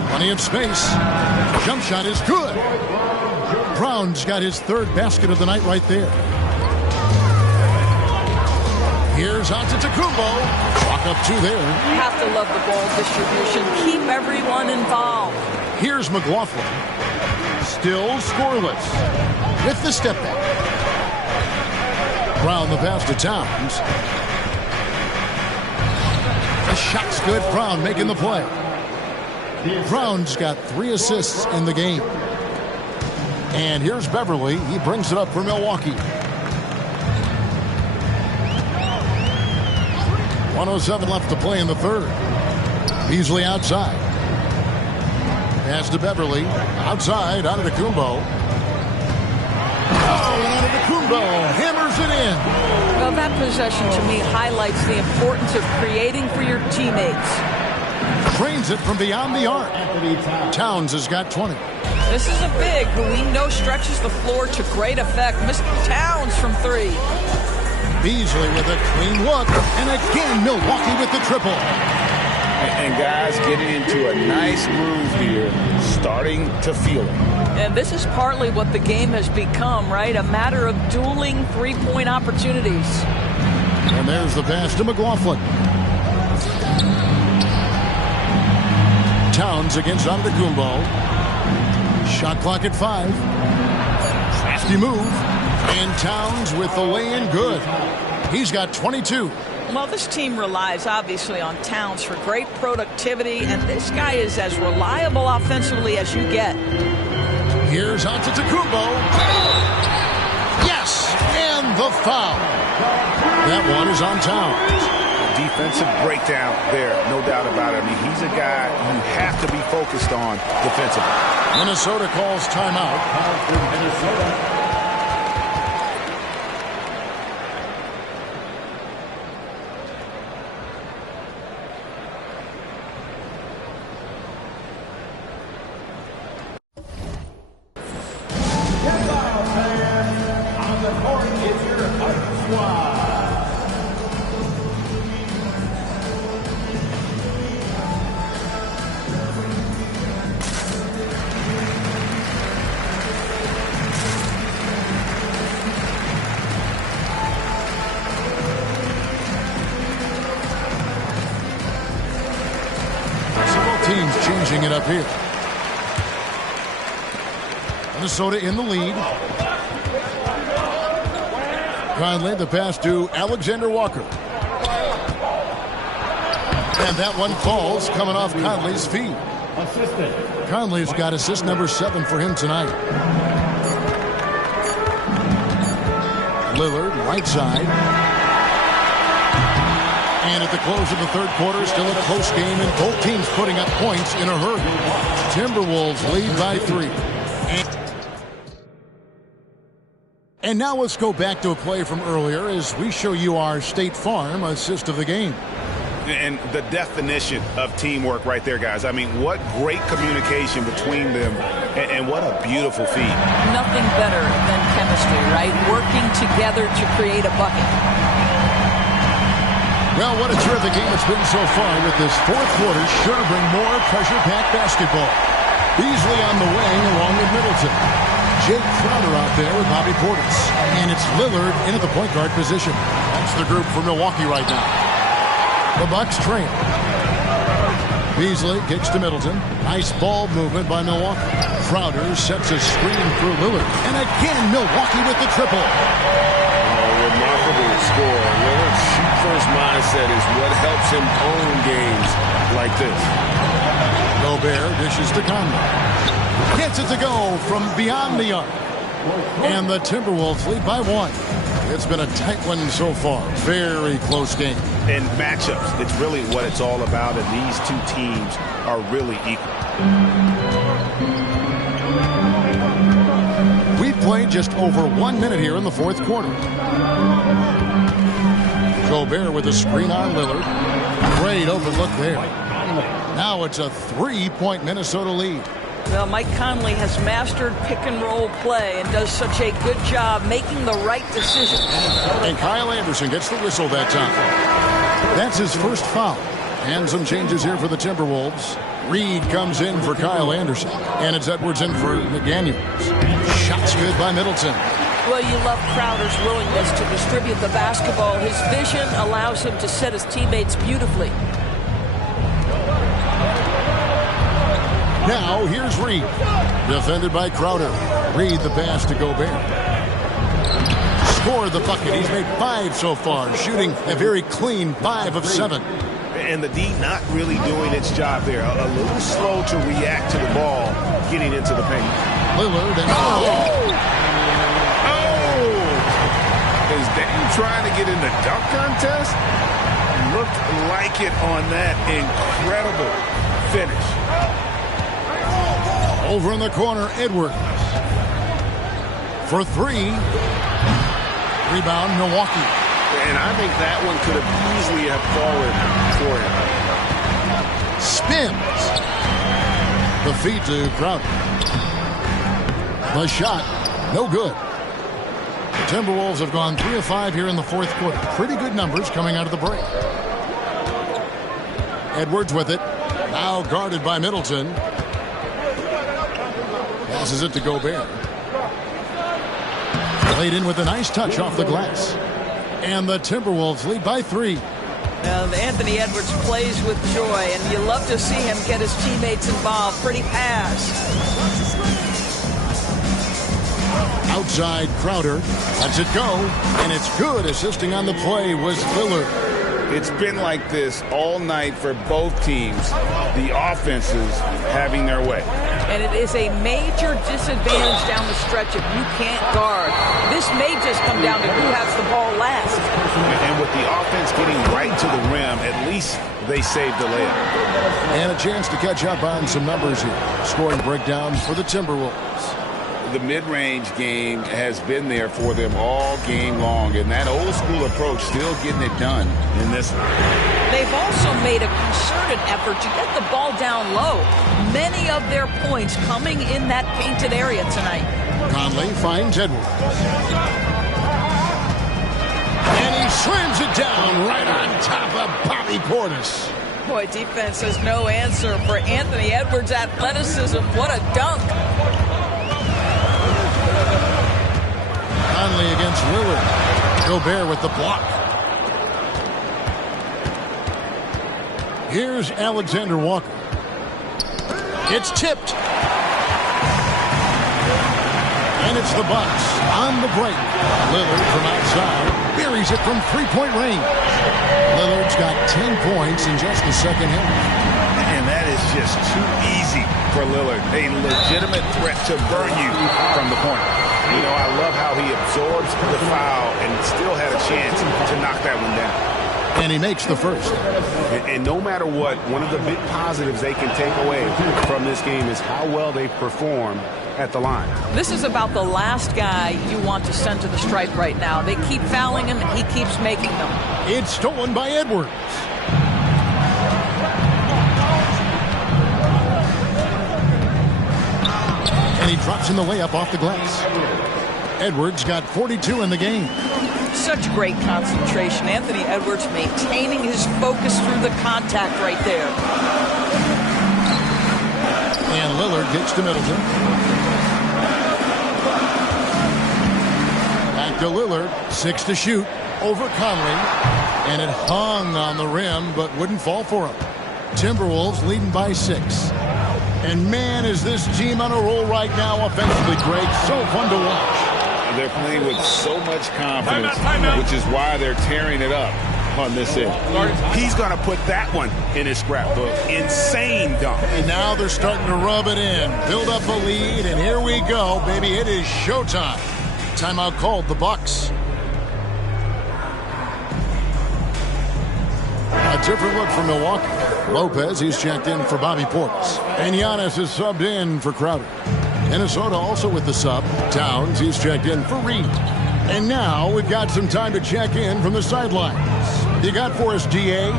Plenty of space. Jump shot is good. Brown's got his 3rd basket of the night right there. Here's Antetokounmpo. Walk up 2 there. You have to love the ball distribution. Keep everyone involved. Here's McLaughlin. Still scoreless. With the step back. Brown the pass to Towns. shot's good. Brown making the play. Brown's got 3 assists in the game. And here's Beverly. He brings it up for Milwaukee. 1:07 left to play in the third. Beasley outside. Pass to Beverly. Outside, Antetokounmpo. Oh, and Antetokounmpo hammers it in. Well, that possession to me highlights the importance of creating for your teammates. Trains it from beyond the arc. Towns has got 20. This is a big who we know stretches the floor to great effect. Mr. Towns from 3. Beasley with a clean look. And again, Milwaukee with the triple. And guys getting into a nice groove here, starting to feel it. And this is partly what the game has become, right? A matter of dueling three-point opportunities. And there's the pass to McLaughlin. Towns against Antetokounmpo. Shot clock at 5. Crafty move. And Towns with the lay-in good. He's got 22. Well, this team relies obviously on Towns for great productivity, and this guy is as reliable offensively as you get. Here's Antetokounmpo. Yes, and the foul. That one is on Towns. Defensive breakdown there, no doubt about it. I mean, he's a guy you have to be focused on defensively. Minnesota calls timeout. Teams changing it up here. Minnesota in the lead. Conley, the pass to Alexander Walker. And that one falls, coming off Conley's feet. Conley's got assist number 7 for him tonight. Lillard, right side. And at the close of the third quarter, still a close game, and both teams putting up points in a hurry. Timberwolves lead by 3. And now let's go back to a play from earlier as we show you our State Farm assist of the game. And the definition of teamwork right there, guys. I mean, what great communication between them, and what a beautiful feat. Nothing better than chemistry, right? Working together to create a bucket. Well, what a terrific game it's been so far, with this fourth quarter sure to bring more pressure-packed basketball. Beasley on the wing along with Middleton. Jake Crowder out there with Bobby Portis. And it's Lillard in at the point guard position. That's the group for Milwaukee right now. The Bucks train. Beasley kicks to Middleton. Nice ball movement by Milwaukee. Crowder sets a screen for Lillard. And again, Milwaukee with the triple. Remarkable score. Lillard's shoot-first mindset is what helps him own games like this. Gobert dishes to Conley. Gets it to go from beyond the arc. And the Timberwolves lead by 1. It's been a tight one so far. Very close game. And matchups, it's really what it's all about, and these two teams are really equal. We've played just over 1 minute here in the fourth quarter. Gobert with a screen on Lillard. Great open look there. Now it's a 3-point Minnesota lead. Well, Mike Conley has mastered pick-and-roll play and does such a good job making the right decisions. And Kyle Anderson gets the whistle that time. That's his first foul. And some changes here for the Timberwolves. Reed comes in for Kyle Anderson. And it's Edwards in for McDaniels. Shots good by Middleton. Well, you love Crowder's willingness to distribute the basketball. His vision allows him to set his teammates beautifully. Now, here's Reed. Defended by Crowder. Reed the pass to Gobert. Scored the bucket. He's made 5 so far, shooting a very clean 5 of 7. And the D not really doing its job there. A little slow to react to the ball getting into the paint. Lillard and Is Dame trying to get in the dunk contest? Looked like it on that incredible finish. over in the corner, Edwards. For three. Rebound, Milwaukee. And I think that one could have easily have fallen for him. Spins. The feed to Crowder. The shot, no good. The Timberwolves have gone 3 of 5 here in the fourth quarter. Pretty good numbers coming out of the break. Edwards with it. Now guarded by Middleton. Passes it to Gobert. Played in with a nice touch off the glass. And the Timberwolves lead by 3. Now, Anthony Edwards plays with joy, and you love to see him get his teammates involved. Pretty pass. Outside Crowder. Lets it go. And it's good. Assisting on the play was Lillard. It's been like this all night for both teams. The offenses having their way. And it is a major disadvantage down the stretch if you can't guard. This may just come down to who has the ball last. And with the offense getting right to the rim, at least they saved the layup. And a chance to catch up on some numbers here. Scoring breakdown for the Timberwolves. The mid-range game has been there for them all game long, and that old-school approach still getting it done in this one. They've also made a concerted effort to get the ball down low. Many of their points coming in that painted area tonight. Conley finds Edwards. And he slams it down right on top of Bobby Portis. Boy, defense has no answer for Anthony Edwards' athleticism. What a dunk. Conley against Lillard. Gobert with the block. Here's Alexander Walker. It's tipped. And it's the Bucks on the break. Lillard from outside buries it from three-point range. Lillard's got 10 points in just the second half. And that is just too easy for Lillard. A legitimate threat to burn you from the corner. You know, I love how he absorbs the foul and still had a chance to knock that one down. And he makes the first. And no matter what, one of the big positives they can take away from this game is how well they perform at the line. This is about the last guy you want to send to the stripe right now. They keep fouling him, and he keeps making them. It's stolen by Edwards. And he drops in the layup off the glass. Edwards got 42 in the game. Such great concentration. Anthony Edwards maintaining his focus through the contact right there. And Lillard gets to Middleton. Back to Lillard. 6 to shoot over Conley. And it hung on the rim but wouldn't fall for him. Timberwolves leading by 6. And man, is this team on a roll right now offensively, Greg. So fun to watch. They're playing with so much confidence, which is why they're tearing it up on this end. He's going to put that one in his scrapbook. Insane dunk. And now they're starting to rub it in. Build up a lead, and here we go, baby. It is showtime. Timeout called, the Bucks. A different look for Milwaukee. Lopez, he's checked in for Bobby Portis. And Giannis is subbed in for Crowder. Minnesota also with the sub. Towns, he's checked in for Reed. And now we've got some time to check in from the sidelines. You got for us, DA?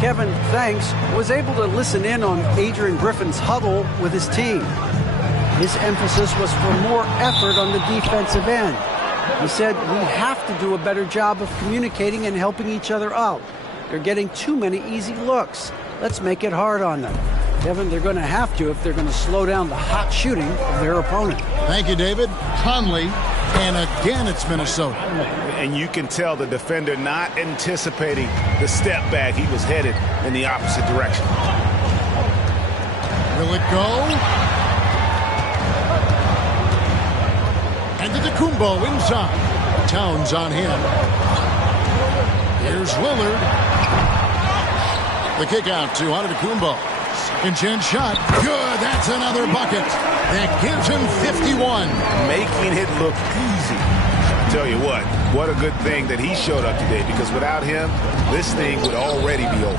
Kevin, thanks. Was able to listen in on Adrian Griffin's huddle with his team. His emphasis was for more effort on the defensive end. He said we have to do a better job of communicating and helping each other out. They're getting too many easy looks. Let's make it hard on them. Kevin, they're going to have to if they're going to slow down the hot shooting of their opponent. Thank you, David. Conley, and again it's Minnesota. And you can tell the defender not anticipating the step back. He was headed in the opposite direction. Will it go? And Antetokounmpo inside. Towns on him. Here's Lillard. The kick out to Antetokounmpo. Second chance shot. Good. That's another bucket. That gives him 51. Making it look easy. I tell you what a good thing that he showed up today, because without him, this thing would already be over.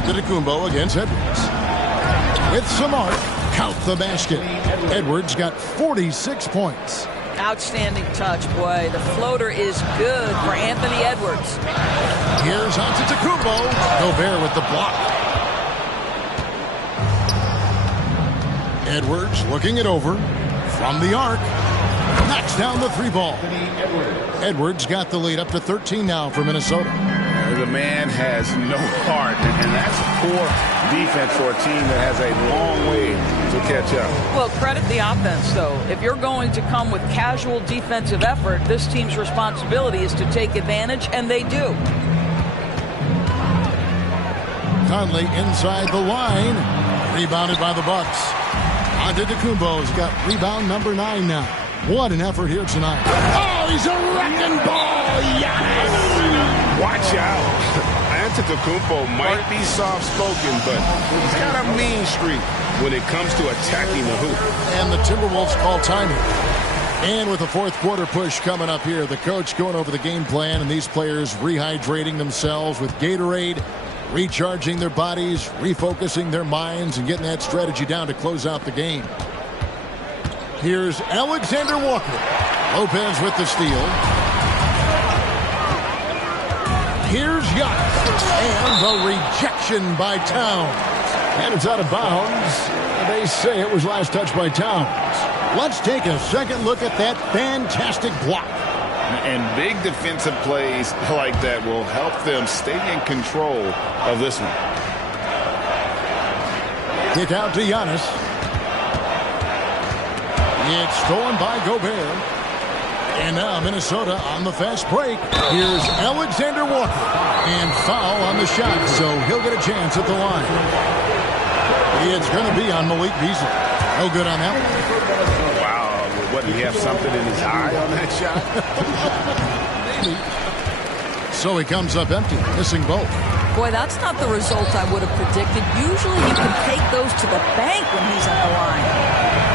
Antetokounmpo against Edwards. With some arc, count the basket. Edwards got 46 points. Outstanding touch, boy. The floater is good for Anthony Edwards. Here's Antetokounmpo. Gobert with the block. Edwards looking it over from the arc. Knocks down the three ball. Edwards got the lead up to 13 now for Minnesota. The man has no heart, and that's poor defense for a team that has a long way to catch up. Well, credit the offense, though. If you're going to come with casual defensive effort, this team's responsibility is to take advantage, and they do. Conley inside the line. Rebounded by the Bucks. Antetokounmpo's got rebound number 9 now. What an effort here tonight. Oh, he's a wrecking ball. Yes! Watch out. Antetokounmpo might be soft-spoken, but he's got a mean streak when it comes to attacking the hoop. And the Timberwolves call timing. And with a fourth quarter push coming up here, the coach going over the game plan, and these players rehydrating themselves with Gatorade, recharging their bodies, refocusing their minds, and getting that strategy down to close out the game. Here's Alexander Walker. Lopez with the steal. Here's Giannis. And the rejection by Towns. And it's out of bounds. They say it was last touched by Towns. Let's take a second look at that fantastic block. And big defensive plays like that will help them stay in control of this one. Kick out to Giannis. It's stolen by Gobert. And now Minnesota on the fast break. Here's Alexander Walker. And foul on the shot, so he'll get a chance at the line. It's going to be on Malik Beasley. No good on that one. Wow. What, did he have something in his eye on that shot? Maybe. So he comes up empty, missing both. Boy, that's not the result I would have predicted. Usually you can take those to the bank when he's at the line.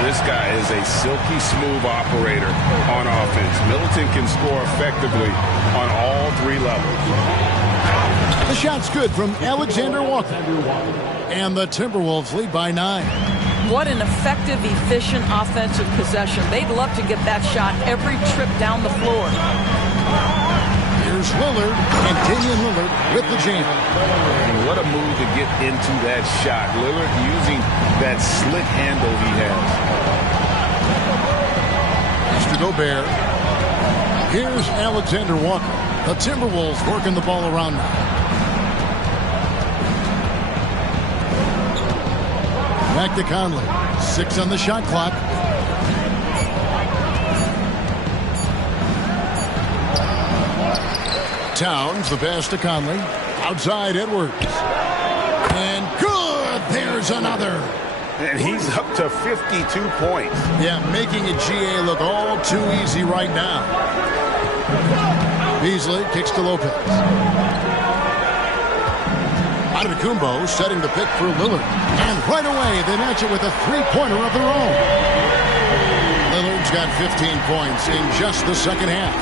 This guy is a silky smooth operator on offense. Middleton can score effectively on all three levels. The shot's good from Alexander Walker. And the Timberwolves lead by 9. What an effective, efficient offensive possession. They'd love to get that shot every trip down the floor. Here's Lillard, and Damian Lillard with the jam. And what a move to get into that shot. Lillard using that slick handle he has. Mr. Gobert. Here's Alexander Walker. The Timberwolves working the ball around now. Back to Conley. 6 on the shot clock. Towns, the pass to Conley. Outside Edwards. And good! There's another. And he's up to 52 points. Yeah, making a GA look all too easy right now. Beasley kicks to Lopez. Antetokounmpo setting the pick for Lillard. And right away, they match it with a three-pointer of their own. Lillard's got 15 points in just the second half.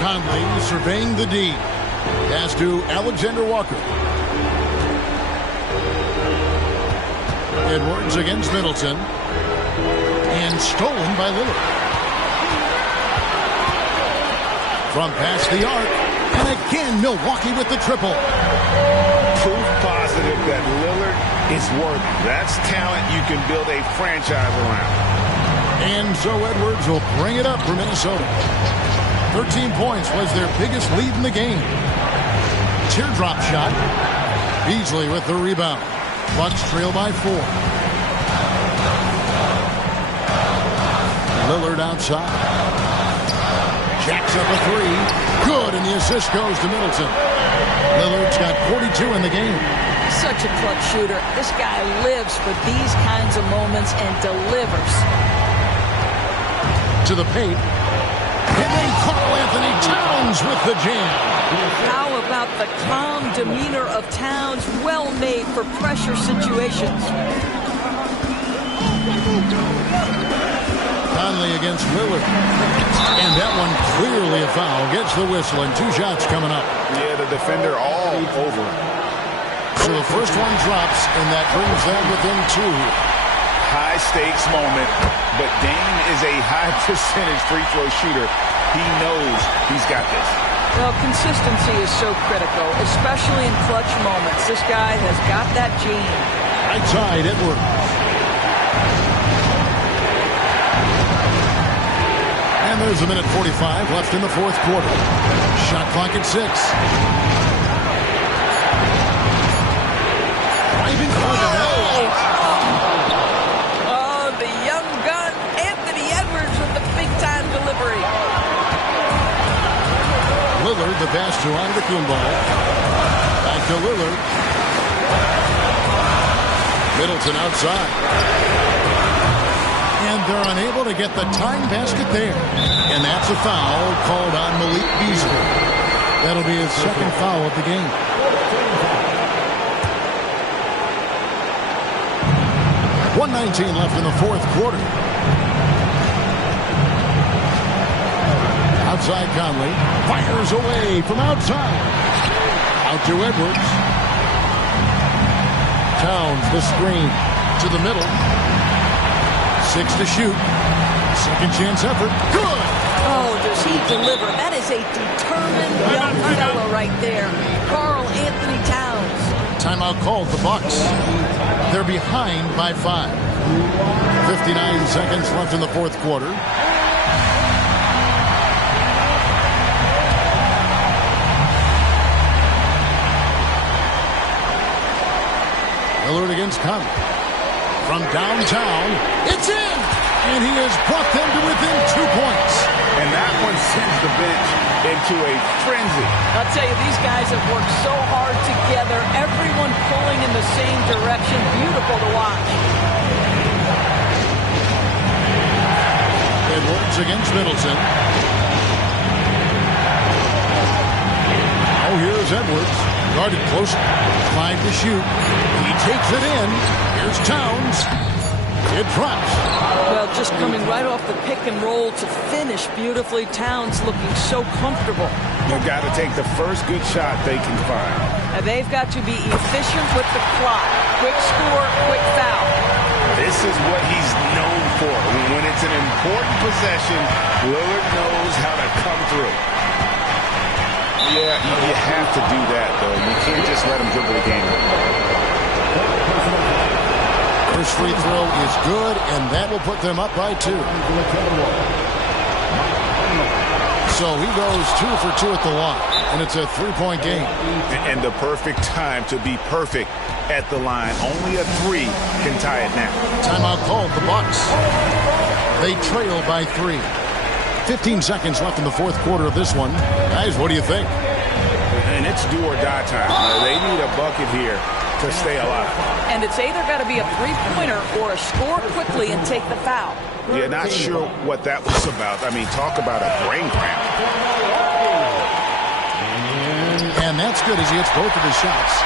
Conley surveying the D. Pass to Alexander Walker. Edwards against Middleton. And stolen by Lillard. From past the arc. And again, Milwaukee with the triple. Proof positive that Lillard is worthy. That's talent you can build a franchise around. And so Edwards will bring it up for Minnesota. 13 points was their biggest lead in the game. Teardrop shot. Beasley with the rebound. Bucks trail by 4. Lillard outside. Jacks up a 3. Good, and the assist goes to Middleton. Lillard's got 42 in the game. Such a clutch shooter. This guy lives for these kinds of moments and delivers. To the paint. And then Karl Anthony Towns with the jam. How about the calm demeanor of Towns? Well made for pressure situations. Conley against Lillard. And that one clearly a foul. Gets the whistle and 2 shots coming up. Yeah, the defender all over. So the first one drops, and that brings them within 2. High stakes moment, but Dame is a high percentage free throw shooter. He knows he's got this. Well, consistency is so critical, especially in clutch moments. This guy has got that gene. Right side, Edwards. And there's a minute 45 left in the fourth quarter. Shot clock at 6. Driving for the Oh, the young gun, Anthony Edwards with the big-time delivery. Lillard, the pass to Antetokounmpo. Back to Lillard. Middleton outside. And they're unable to get the tying basket there. And that's a foul called on Malik Beasley. That'll be his second foul of the game. .119 left in the fourth quarter. Outside Conley. Fires away from outside. Out to Edwards. Towns the screen to the middle. 6 to shoot. Second chance effort. Good! Oh, does he deliver? That is a determined young fella right there. Karl Anthony Towns. Timeout called the Bucks. They're behind by 5. 59 seconds left in the fourth quarter. Lillard against Conley. From downtown, it's in! And he has brought them to within 2 points. And that one sends the bench into a frenzy. I'll tell you, these guys have worked so hard together. Everyone pulling in the same direction. Beautiful to watch. Edwards against Middleton. Oh, here's Edwards. Guarded close. 5 to shoot. He takes it in. Here's Towns. It drops. Well, just coming right off the pick and roll to finish beautifully. Towns looking so comfortable. They've got to take the first good shot they can find. And they've got to be efficient with the clock. Quick score, quick foul. This is what he's known for. When it's an important possession, Lillard knows how to come through. Yeah, you have to do that, though. You can't just let him dribble the game. First free throw is good, and that will put them up by 2. So he goes 2 for 2 at the line, and it's a 3-point game. And the perfect time to be perfect at the line. Only a 3 can tie it now. Timeout called the Bucks. They trail by 3. 15 seconds left in the fourth quarter of this one. Guys, what do you think? And it's do or die time. They need a bucket here to stay alive. And it's either got to be a three-pointer or a score quickly and take the foul. Yeah, not sure what that was about. I mean, talk about a brain cramp. And that's good as he hits both of his shots.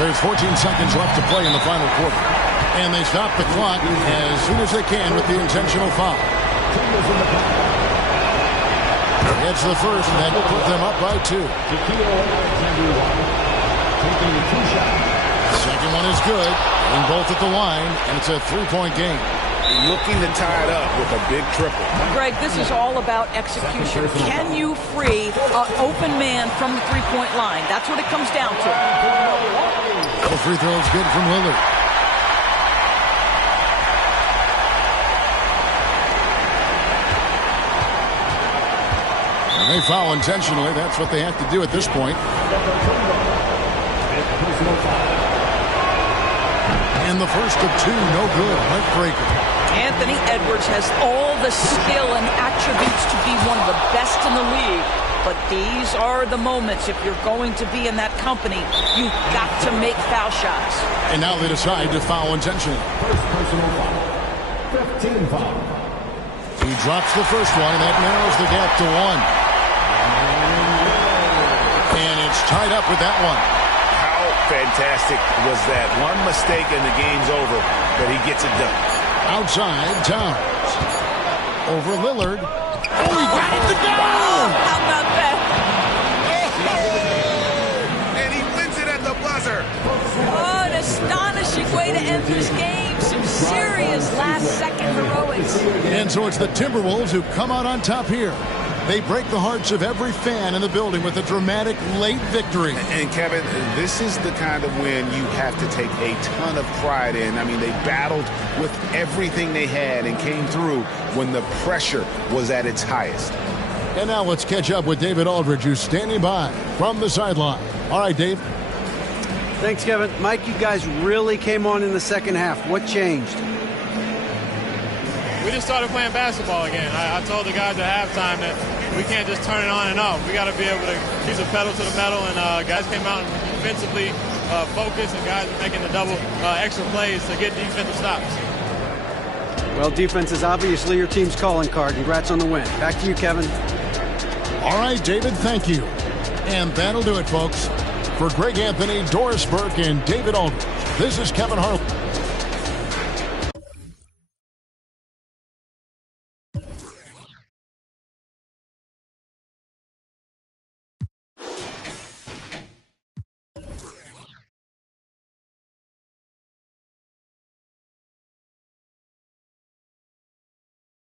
There's 14 seconds left to play in the final quarter. And they stop the clock as soon as they can with the intentional foul. It's the first, and that will put them up by 2. Second one is good, and both at the line, and it's a 3-point game. Looking to tie it up with a big triple. Greg, this is all about execution. Can you free an open man from the three-point line? That's what it comes down to. The free throw is good from Lillard. They foul intentionally. That's what they have to do at this point. And the first of 2, no good. Heartbreaker. Anthony Edwards has all the skill and attributes to be one of the best in the league. But these are the moments, if you're going to be in that company, you've got to make foul shots. And now they decide to foul intentionally. First personal foul. 15 foul. He drops the first one, and that narrows the gap to 1. And it's tied up with that one. How fantastic was that? One mistake and the game's over, but he gets it done. Outside, Towns. Over Lillard. Oh, he got it to go! How about that? And he wins it at the buzzer. Oh, an astonishing way to end this game. Some serious last-second heroics. And so it's the Timberwolves who come out on top here. They break the hearts of every fan in the building with a dramatic late victory. And Kevin, this is the kind of win you have to take a ton of pride in. I mean, they battled with everything they had and came through when the pressure was at its highest. And now let's catch up with David Aldridge, who's standing by from the sideline. All right, Dave. Thanks, Kevin. Mike, you guys really came on in the second half. What changed? We just started playing basketball again. I told the guys at halftime that we can't just turn it on and off. We got to be able to keep the pedal to the metal, and guys came out and defensively focused, and guys are making the double extra plays to get defensive stops. Well, defense is obviously your team's calling card. Congrats on the win. Back to you, Kevin. All right, David, thank you. And that'll do it, folks. For Greg Anthony, Doris Burke, and David Aldridge, this is Kevin Harlan.